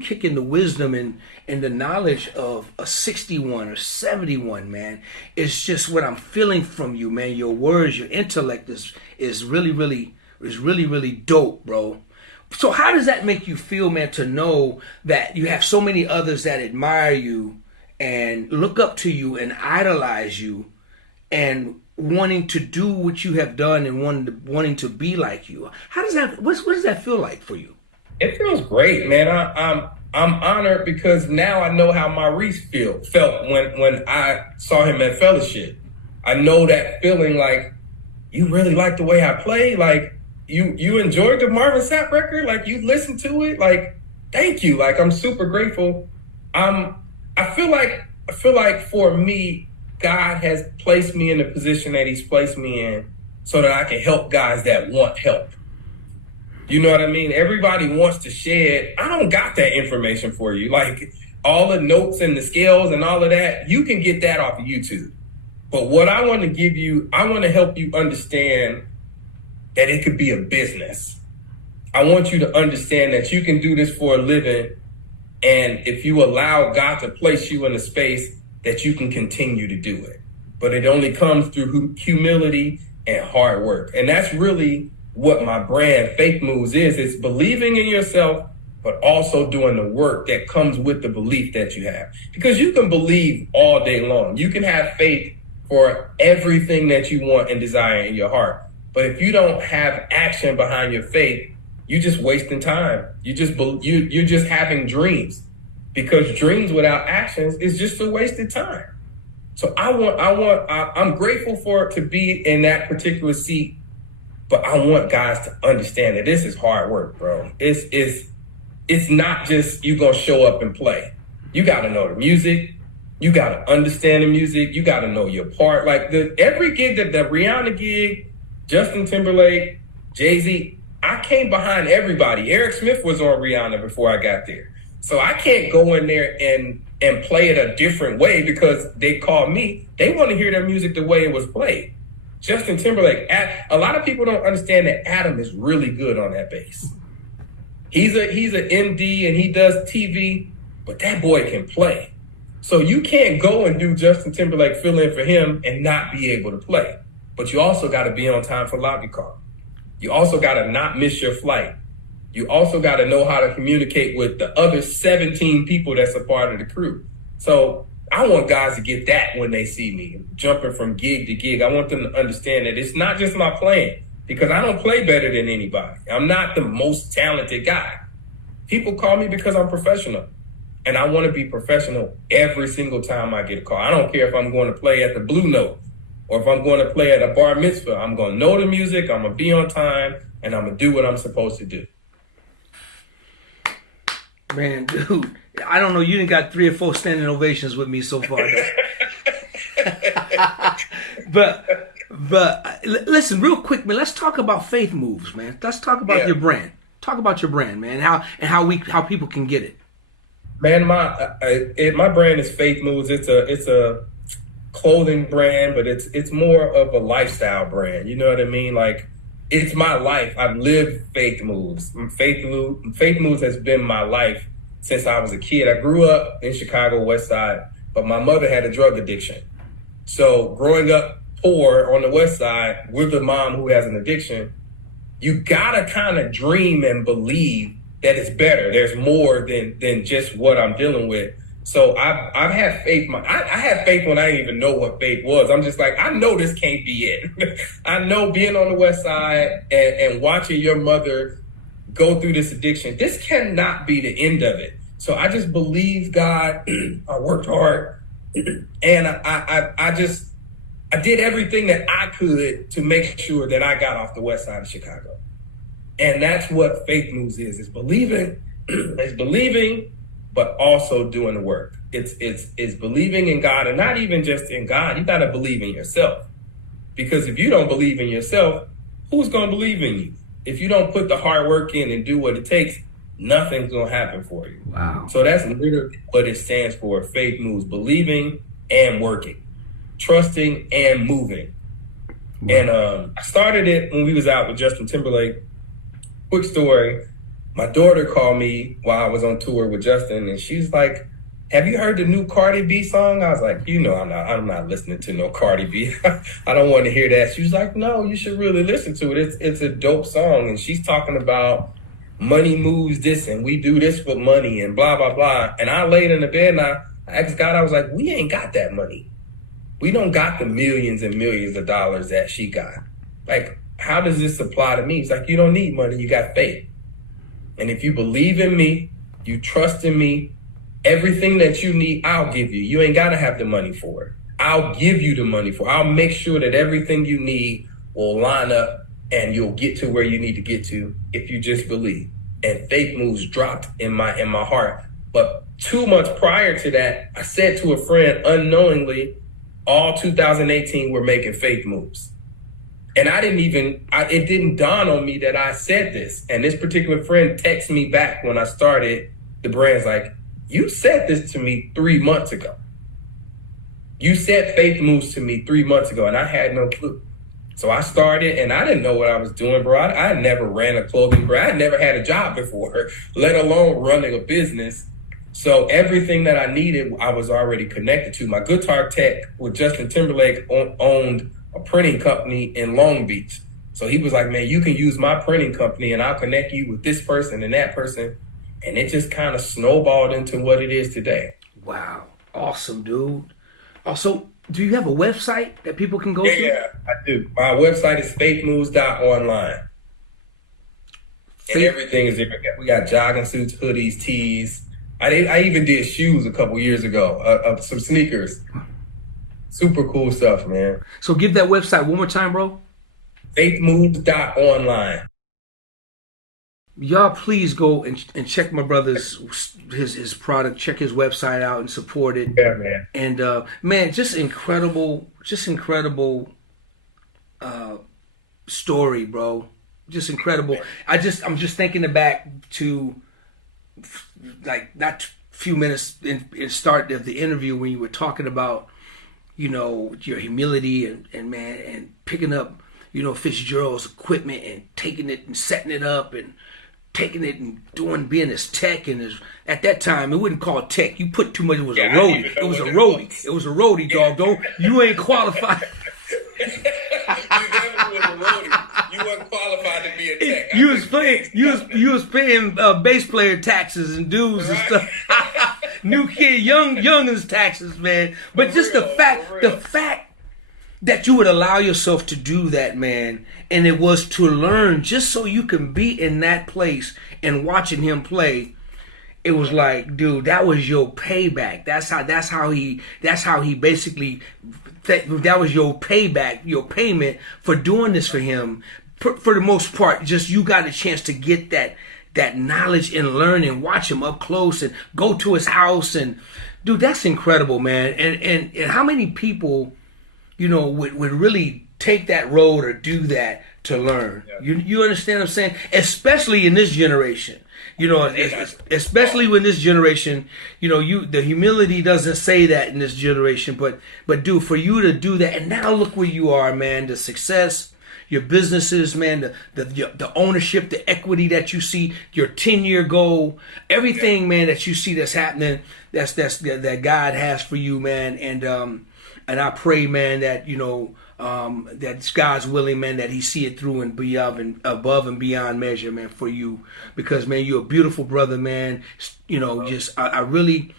kicking the wisdom and the knowledge of a 61 or 71, man. It's just what I'm feeling from you, man. Your words, your intellect is really dope, bro. So how does that make you feel, man, to know that you have so many others that admire you and look up to you and idolize you and wanting to do what you have done and wanting to be like you? How does that? What does that feel like for you? It feels great, man. I'm honored because now I know how Maurice felt when I saw him at Fellowship. I know that feeling, like, you really like the way I play, like you enjoyed the Marvin Sapp record, like you listened to it, like, thank you, like, I'm super grateful. I feel like for me, God has placed me in the position that he's placed me in so that I can help guys that want help. You know what I mean? Everybody wants to shed. I don't got that information for you. Like, all the notes and the scales and all of that, you can get that off of YouTube. But what I want to give you, I want to help you understand that it could be a business. I want you to understand that you can do this for a living. And if you allow God to place you in a space, that you can continue to do it. But it only comes through humility and hard work. And that's really what my brand, Faith Moves, is. It's believing in yourself, but also doing the work that comes with the belief that you have. Because you can believe all day long. You can have faith for everything that you want and desire in your heart. But if you don't have action behind your faith, you're just wasting time. You're just having dreams, because dreams without actions is just a wasted time. So I'm grateful for it to be in that particular seat, but I want guys to understand that this is hard work, bro. It's not just you gonna show up and play. You gotta know the music. You gotta understand the music. You gotta know your part. Like every gig, that the Rihanna gig, Justin Timberlake, Jay-Z, I came behind everybody. Eric Smith was on Rihanna before I got there. So I can't go in there and play it a different way because they call me. They want to hear their music the way it was played. Justin Timberlake, a lot of people don't understand that Adam is really good on that bass. He's an MD and he does TV, but that boy can play. So you can't go and do Justin Timberlake, fill in for him and not be able to play. But you also got to be on time for lobby call. You also got to not miss your flight. You also got to know how to communicate with the other 17 people that's a part of the crew. So I want guys to get that when they see me, jumping from gig to gig. I want them to understand that it's not just my playing, because I don't play better than anybody. I'm not the most talented guy. People call me because I'm professional. And I want to be professional every single time I get a call. I don't care if I'm going to play at the Blue Note or if I'm going to play at a bar mitzvah. I'm going to know the music, I'm going to be on time, and I'm going to do what I'm supposed to do. Man, dude, I don't know. You done got 3 or 4 standing ovations with me so far, though. but listen, real quick, man. Let's talk about Faith Moves, man. Let's talk about your brand. Talk about your brand, man. How people can get it. Man, my brand is Faith Moves. It's a clothing brand, but it's more of a lifestyle brand. You know what I mean? Like, it's my life. I've lived Faith Moves. Faith Moves has been my life since I was a kid. I grew up in Chicago, West Side, but my mother had a drug addiction. So growing up poor on the West Side with a mom who has an addiction, you gotta kind of dream and believe that it's better. There's more than just what I'm dealing with. So I've had faith. I had faith when I didn't even know what faith was. I'm just like, I know this can't be it. I know being on the West Side and watching your mother go through this addiction, this cannot be the end of it. So I just believe God. I worked hard, and I did everything that I could to make sure that I got off the West Side of Chicago. And that's what Faith Moves is. It's believing. It's believing, but also doing the work. It's believing in God, and not even just in God. You got to believe in yourself. Because if you don't believe in yourself, who's going to believe in you? If you don't put the hard work in and do what it takes, nothing's going to happen for you. Wow. So that's literally what it stands for. Faith Moves, believing and working, trusting and moving. Wow. And I started it when we was out with Justin Timberlake. Quick story. My daughter called me while I was on tour with Justin, and she's like, "Have you heard the new Cardi B song?" I was like, I'm not listening to no Cardi B. I don't want to hear that. She was like, "No, you should really listen to it. It's a dope song." And she's talking about money moves this, and we do this for money, and blah, blah, blah. And I laid in the bed, and I asked God, I was like, we ain't got that money. We don't got the millions and millions of dollars that she got. Like, how does this apply to me? It's like, you don't need money. You got faith. And if you believe in me, you trust in me, everything that you need, I'll give you. You ain't got to have the money for it. I'll give you the money for it. I'll make sure that everything you need will line up and you'll get to where you need to get to if you just believe. And Faith Moves dropped in my heart. But 2 months prior to that, I said to a friend unknowingly, all 2018 we're making Faith Moves. And it didn't dawn on me that I said this. And this particular friend texted me back when I started. The brand's like, you said this to me 3 months ago. You said faith moves to me 3 months ago, and I had no clue. So I started, and I didn't know what I was doing, bro. I never ran a clothing brand. I never had a job before, let alone running a business. So everything that I needed, I was already connected to. My guitar tech with Justin Timberlake owned a printing company in Long Beach. So he was like, man, you can use my printing company, and I'll connect you with this person and that person. And it just kind of snowballed into what it is today. Wow. Awesome, dude. Also, do you have a website that people can go to? Yeah, I do. My website is faithmoves.online. And everything is there. We got jogging suits, hoodies, tees. I even did shoes a couple years ago, some sneakers. Super cool stuff, man. So give that website one more time, bro. Faithmoves.online. Y'all please go and check my brother's his product, check his website out and support it. Yeah, man. And man, just incredible story, bro. Just incredible. I'm just thinking back to like not few minutes in start of the interview when you were talking about, you know, your humility and man and picking up, you know, Fitzgerald's equipment and taking it and setting it up and taking it and being his tech and his, at that time it wasn't called tech. You put too much. It was a roadie. It was a roadie. It was a roadie, dog. Don't you ain't qualified. You definitely was a roadie. You wasn't qualified to be a tech. You was paying bass player taxes and dues and stuff. New kid, youngins taxes, man. But just the fact that you would allow yourself to do that, man, and it was to learn just so you can be in that place and watching him play. It was like, dude, that was your payback. That's how he basically, that was your payback, your payment for doing this for him. For the most part, just you got a chance to get that knowledge and learn and watch him up close and go to his house and, dude, that's incredible, man. And how many people, you know, would really take that road or do that to learn? Yeah. You understand what I'm saying? Especially in this generation. You know, especially when this generation, you know, the humility doesn't say that in this generation, but dude, for you to do that, and now look where you are, man, the success, your businesses, man, the ownership, the equity that you see, your 10-year goal, everything, man, that you see that's happening, that God has for you, man, and I pray, man, that, you know, that God's willing, man, that he see it through and be above and beyond measure, man, for you. Because, man, you're a beautiful brother, man. You know, just I'm really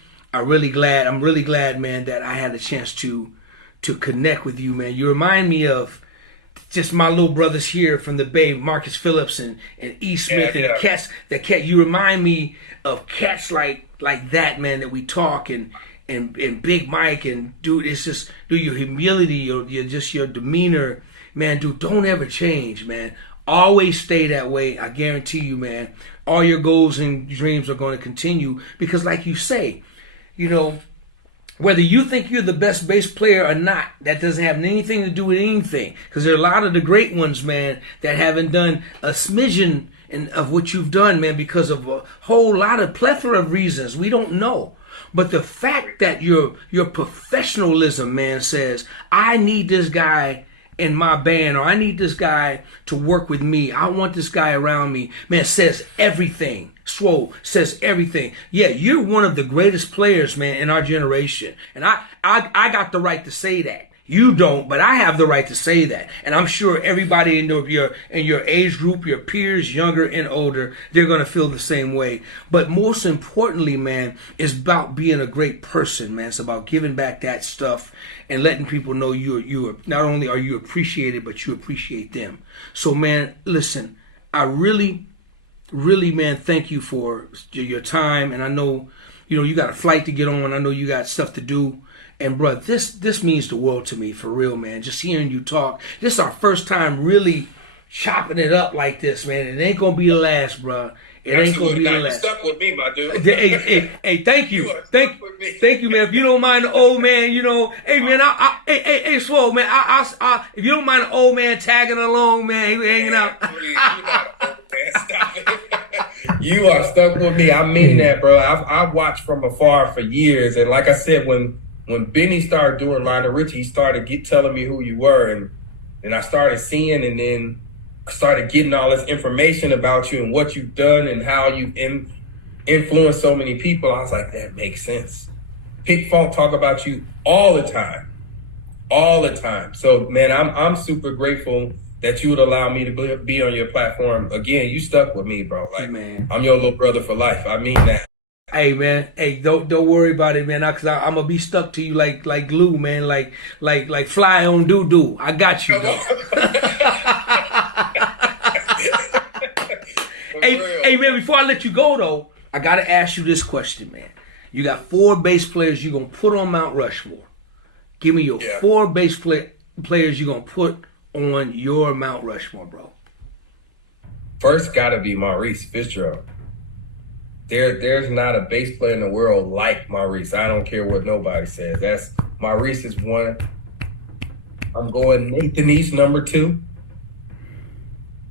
glad, man, that I had a chance to connect with you, man. You remind me of just my little brothers here from the Bay, Marcus Phillips and E. Smith and the cat. You remind me of cats like that, man, that we talk and Big Mike, and dude, it's just, dude, your humility, your demeanor, man, dude, don't ever change, man. Always stay that way. I guarantee you, man. All your goals and dreams are going to continue because, like you say, you know, whether you think you're the best bass player or not, that doesn't have anything to do with anything. Because there are a lot of the great ones, man, that haven't done a smidgen of what you've done, man, because of a whole lot of plethora of reasons we don't know. But the fact that your professionalism, man, says, I need this guy in my band, or I need this guy to work with me, I want this guy around me, man, says everything. Swole says everything. Yeah, you're one of the greatest players, man, in our generation. And I got the right to say that. You don't, but I have the right to say that. And I'm sure everybody in your age group, your peers, younger and older, they're going to feel the same way. But most importantly, man, it's about being a great person, man. It's about giving back that stuff and letting people know you not only are you appreciated, but you appreciate them. So, man, listen, I really, man, thank you for your time. And I know, you know, you got a flight to get on. I know you got stuff to do. And, bro, this means the world to me, for real, man. Just hearing you talk. This is our first time really chopping it up like this, man. It ain't going to be the last, bro. It ain't going to be the last. You're stuck with me, my dude. Hey, thank you. Thank you, man. If you don't mind the old man, you know, hey, man, hey, Swole, man, if you don't mind the old man tagging along, man, he hanging out. Please, you're not an old man. Stop it. You are stuck with me. I mean that, bro. I've watched from afar for years, and like I said, when Benny started doing Lionel Richie, he started telling me who you were, and I started seeing, and then I started getting all this information about you and what you've done and how you've influenced so many people. I was like, that makes sense. Pink Funk talk about you all the time. So, man, I'm super grateful that you would allow me to be on your platform. Again, you stuck with me, bro. Like, man, I'm your little brother for life. I mean that. Hey, man. Hey, don't worry about it, man. Cause I'm gonna be stuck to you like glue, man. Like fly on doo-doo. I got you, though. Hey, man. Before I let you go, though, I gotta ask you this question, man. You got 4 bass players you gonna put on Mount Rushmore. Give me your 4 bass players you gonna put on your Mount Rushmore, bro. First gotta be Maurice Fitzgerald. There's not a bass player in the world like Maurice. I don't care what nobody says. Maurice is one. I'm going Nathan East, number 2.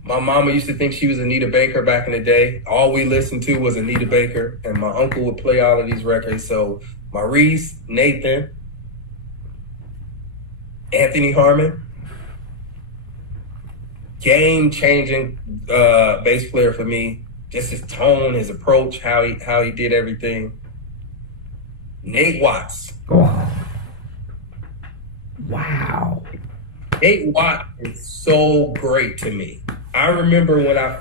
My mama used to think she was Anita Baker back in the day. All we listened to was Anita Baker, and my uncle would play all of these records. So Maurice, Nathan, Anthony Harmon, game-changing bass player for me. Just his tone, his approach, how he did everything. Nate Watts. Oh. Wow. Nate Watts is so great to me. I remember when I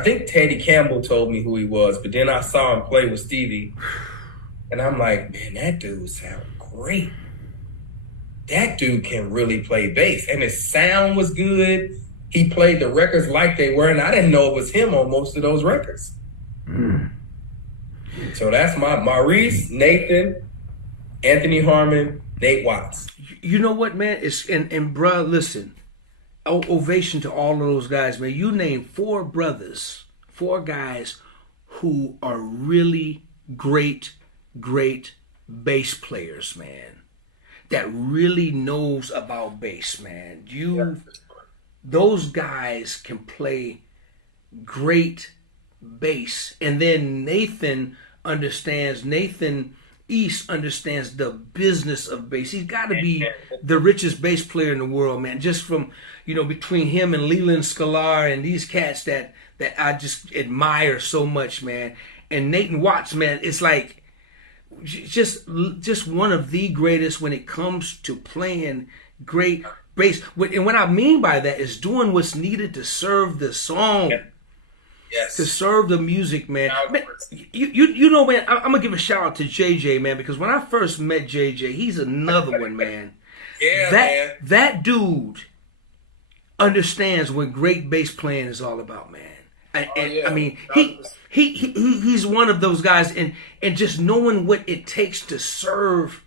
think Teddy Campbell told me who he was, but then I saw him play with Stevie, and I'm like, man, that dude sounds great. That dude can really play bass, and his sound was good. He played the records like they were, and I didn't know it was him on most of those records. So that's my Maurice, Nathan, Anthony Harmon, Nate Watts. You know what, man? And bruh, listen. Ovation to all of those guys, man. You named 4 brothers, 4 guys who are really great bass players, man. That really knows about bass, man. Those guys can play great bass. And then Nathan East understands the business of bass. He's got to be the richest bass player in the world, man. Just from, between him and Leland Sklar and these cats that I just admire so much, man. And Nathan Watts, man, it's like just one of the greatest when it comes to playing great bass. And what I mean by that is doing what's needed to serve the song. Yes. To serve the music, man. Man, you know, man, I'm going to give a shout out to JJ, man, because when I first met JJ, he's another one, man. Man. That dude understands what great bass playing is all about, man. I mean, he's one of those guys, and just knowing what it takes to serve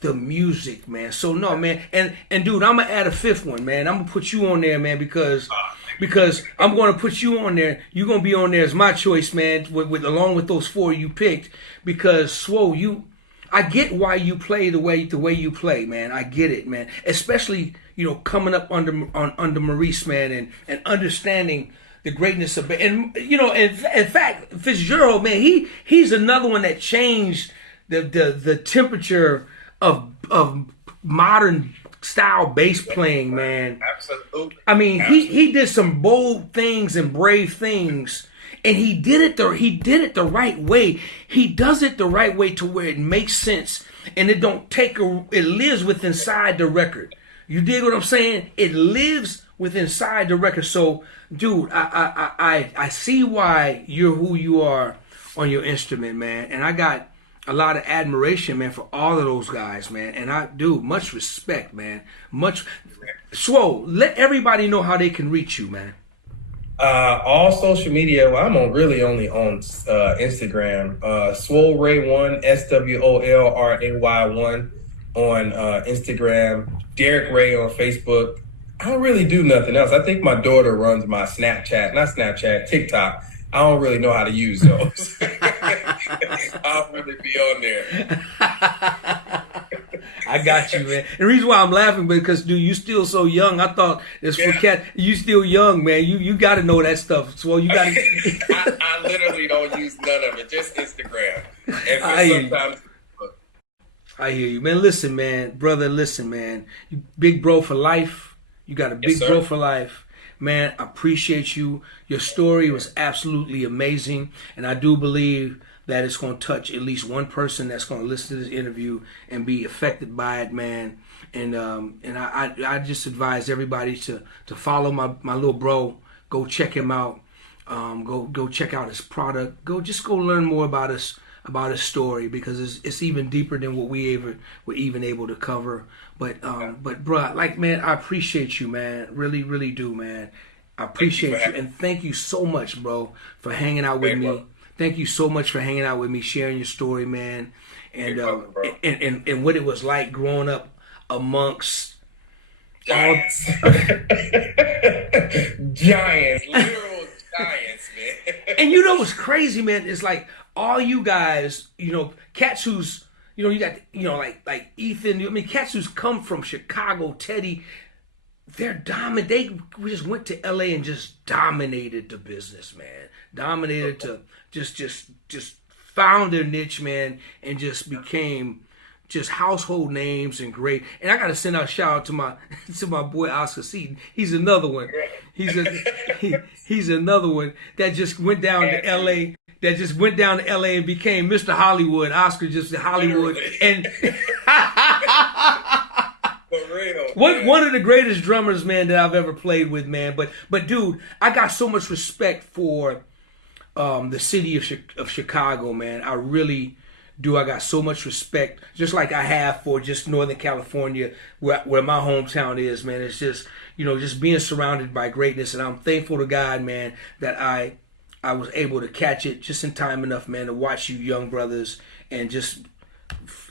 the music, man. So no, man, and dude, I'm gonna add a 5th one, man. I'm gonna put you on there, man, because I'm gonna put you on there. You're gonna be on there as my choice, man, with along with those 4 you picked, because Swole, I get why you play the way you play, man. I get it, man. Especially coming up under Maurice, man, and understanding the greatness of, and in fact, Fitzgerald, man, he's another one that changed the temperature of modern style bass playing, man. Absolutely. I mean, he did some bold things and brave things, and he did it the right way. He does it the right way to where it makes sense, and it lives within inside the record. You dig what I'm saying? It lives within inside the record. So, dude, I see why you're who you are on your instrument, man, and I got a lot of admiration, man, for all of those guys, man. And I do much respect, man. Swole, let everybody know how they can reach you, man. All social media. Well, I'm only on Instagram. Swole Ray 1, SWOLRAY 1 on Instagram. Derrick Rey on Facebook. I don't really do nothing else. I think my daughter runs my TikTok. I don't really know how to use those. I'll really be on there. I got you, man. And the reason why I'm laughing because, dude, you still so young. I thought it's for cat. You still young, man. You got to know that stuff. So you got to. I literally don't use none of it. Just Instagram. And sometimes. I hear you, man. Listen, man, brother. Listen, man. You big bro for life. You got a big bro for life, man. I appreciate you. Your story was absolutely amazing, and I do believe that it's going to touch at least one person that's going to listen to this interview and be affected by it, man. And I just advise everybody to follow my little bro. Go check him out. Go check out his product. Go learn more about his story, because it's even deeper than what we were even able to cover. But bro, like, man, I appreciate you, man. Really, really do, man. I appreciate you, and thank you so much, bro, for hanging out with me. Thank you so much for hanging out with me, sharing your story, man, and and what it was like growing up amongst giants, giants, literal giants, man. And you know what's crazy, man? It's like all you guys, cats who's, you got, like Ethan. I mean, cats who's come from Chicago, Teddy. They're dominant. They just went to LA and just dominated the business, man. Dominated to just found their niche, man, and just became just household names and great. And I got to send out a shout out to my boy Oscar Seaton. He's another one. He's another one that just went down to LA. That just went down to LA and became Mr. Hollywood. Oscar just Hollywood. And one of the greatest drummers, man, that I've ever played with, man. But dude, I got so much respect for the city of Chicago, man. I really do. I got so much respect, just like I have for just Northern California, where my hometown is, man. It's just, just being surrounded by greatness, and I'm thankful to God, man, that I was able to catch it just in time enough, man, to watch you young brothers, and just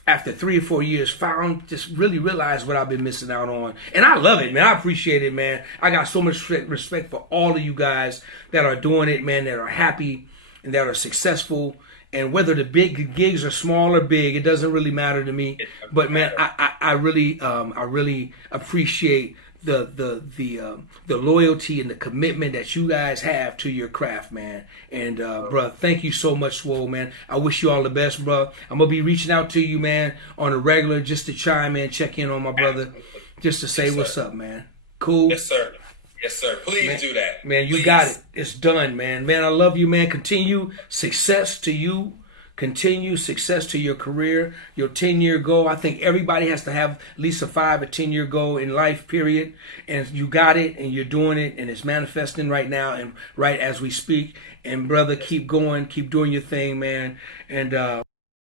after 3 or 4 years just really realized what I've been missing out on. And I love it, man. I appreciate it, man. I got so much respect for all of you guys that are doing it, man, that are happy and that are successful. And whether the big gigs are small or big, it doesn't really matter to me. But man, I really appreciate the loyalty and the commitment that you guys have to your craft, man. And bro, thank you so much, Swole, man. I wish you all the best, bro. I'm gonna be reaching out to you, man, on a regular, just to chime in, check in on my brother, just to say what's up, man. Cool. Yes, sir. Yes, sir. Please do that. Man, you got it. It's done, man. Man, I love you, man. Continue success to you. Continue success to your career, your 10-year goal. I think everybody has to have at least a 5 or 10-year goal in life, period. And you got it, and you're doing it, and it's manifesting right now and right as we speak. And brother, keep going, keep doing your thing, man. And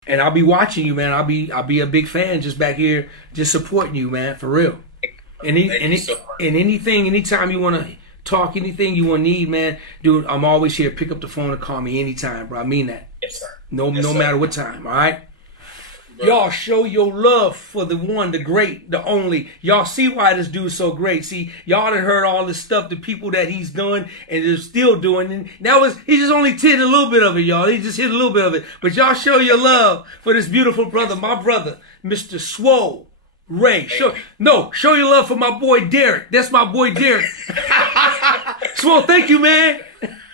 I'll be watching you, man. I'll be a big fan just back here, just supporting you, man, for real. And anything, anytime you want to talk, anything you want to need, man, dude, I'm always here. Pick up the phone and call me anytime, bro. I mean that. Yes, sir. No matter what time, all right? Bro. Y'all show your love for the one, the great, the only. Y'all see why this dude's so great. See, y'all done heard all this stuff, the people that he's done and is still doing. And he just only did a little bit of it, y'all. He just hit a little bit of it. But y'all show your love for this beautiful brother, my brother, Mr. Swole Ray. Show your love for my boy Derrick. That's my boy Derrick. Swole, thank you, man.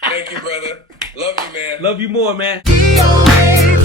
Thank you, brother. Love you, man. Love you more, man. DOA,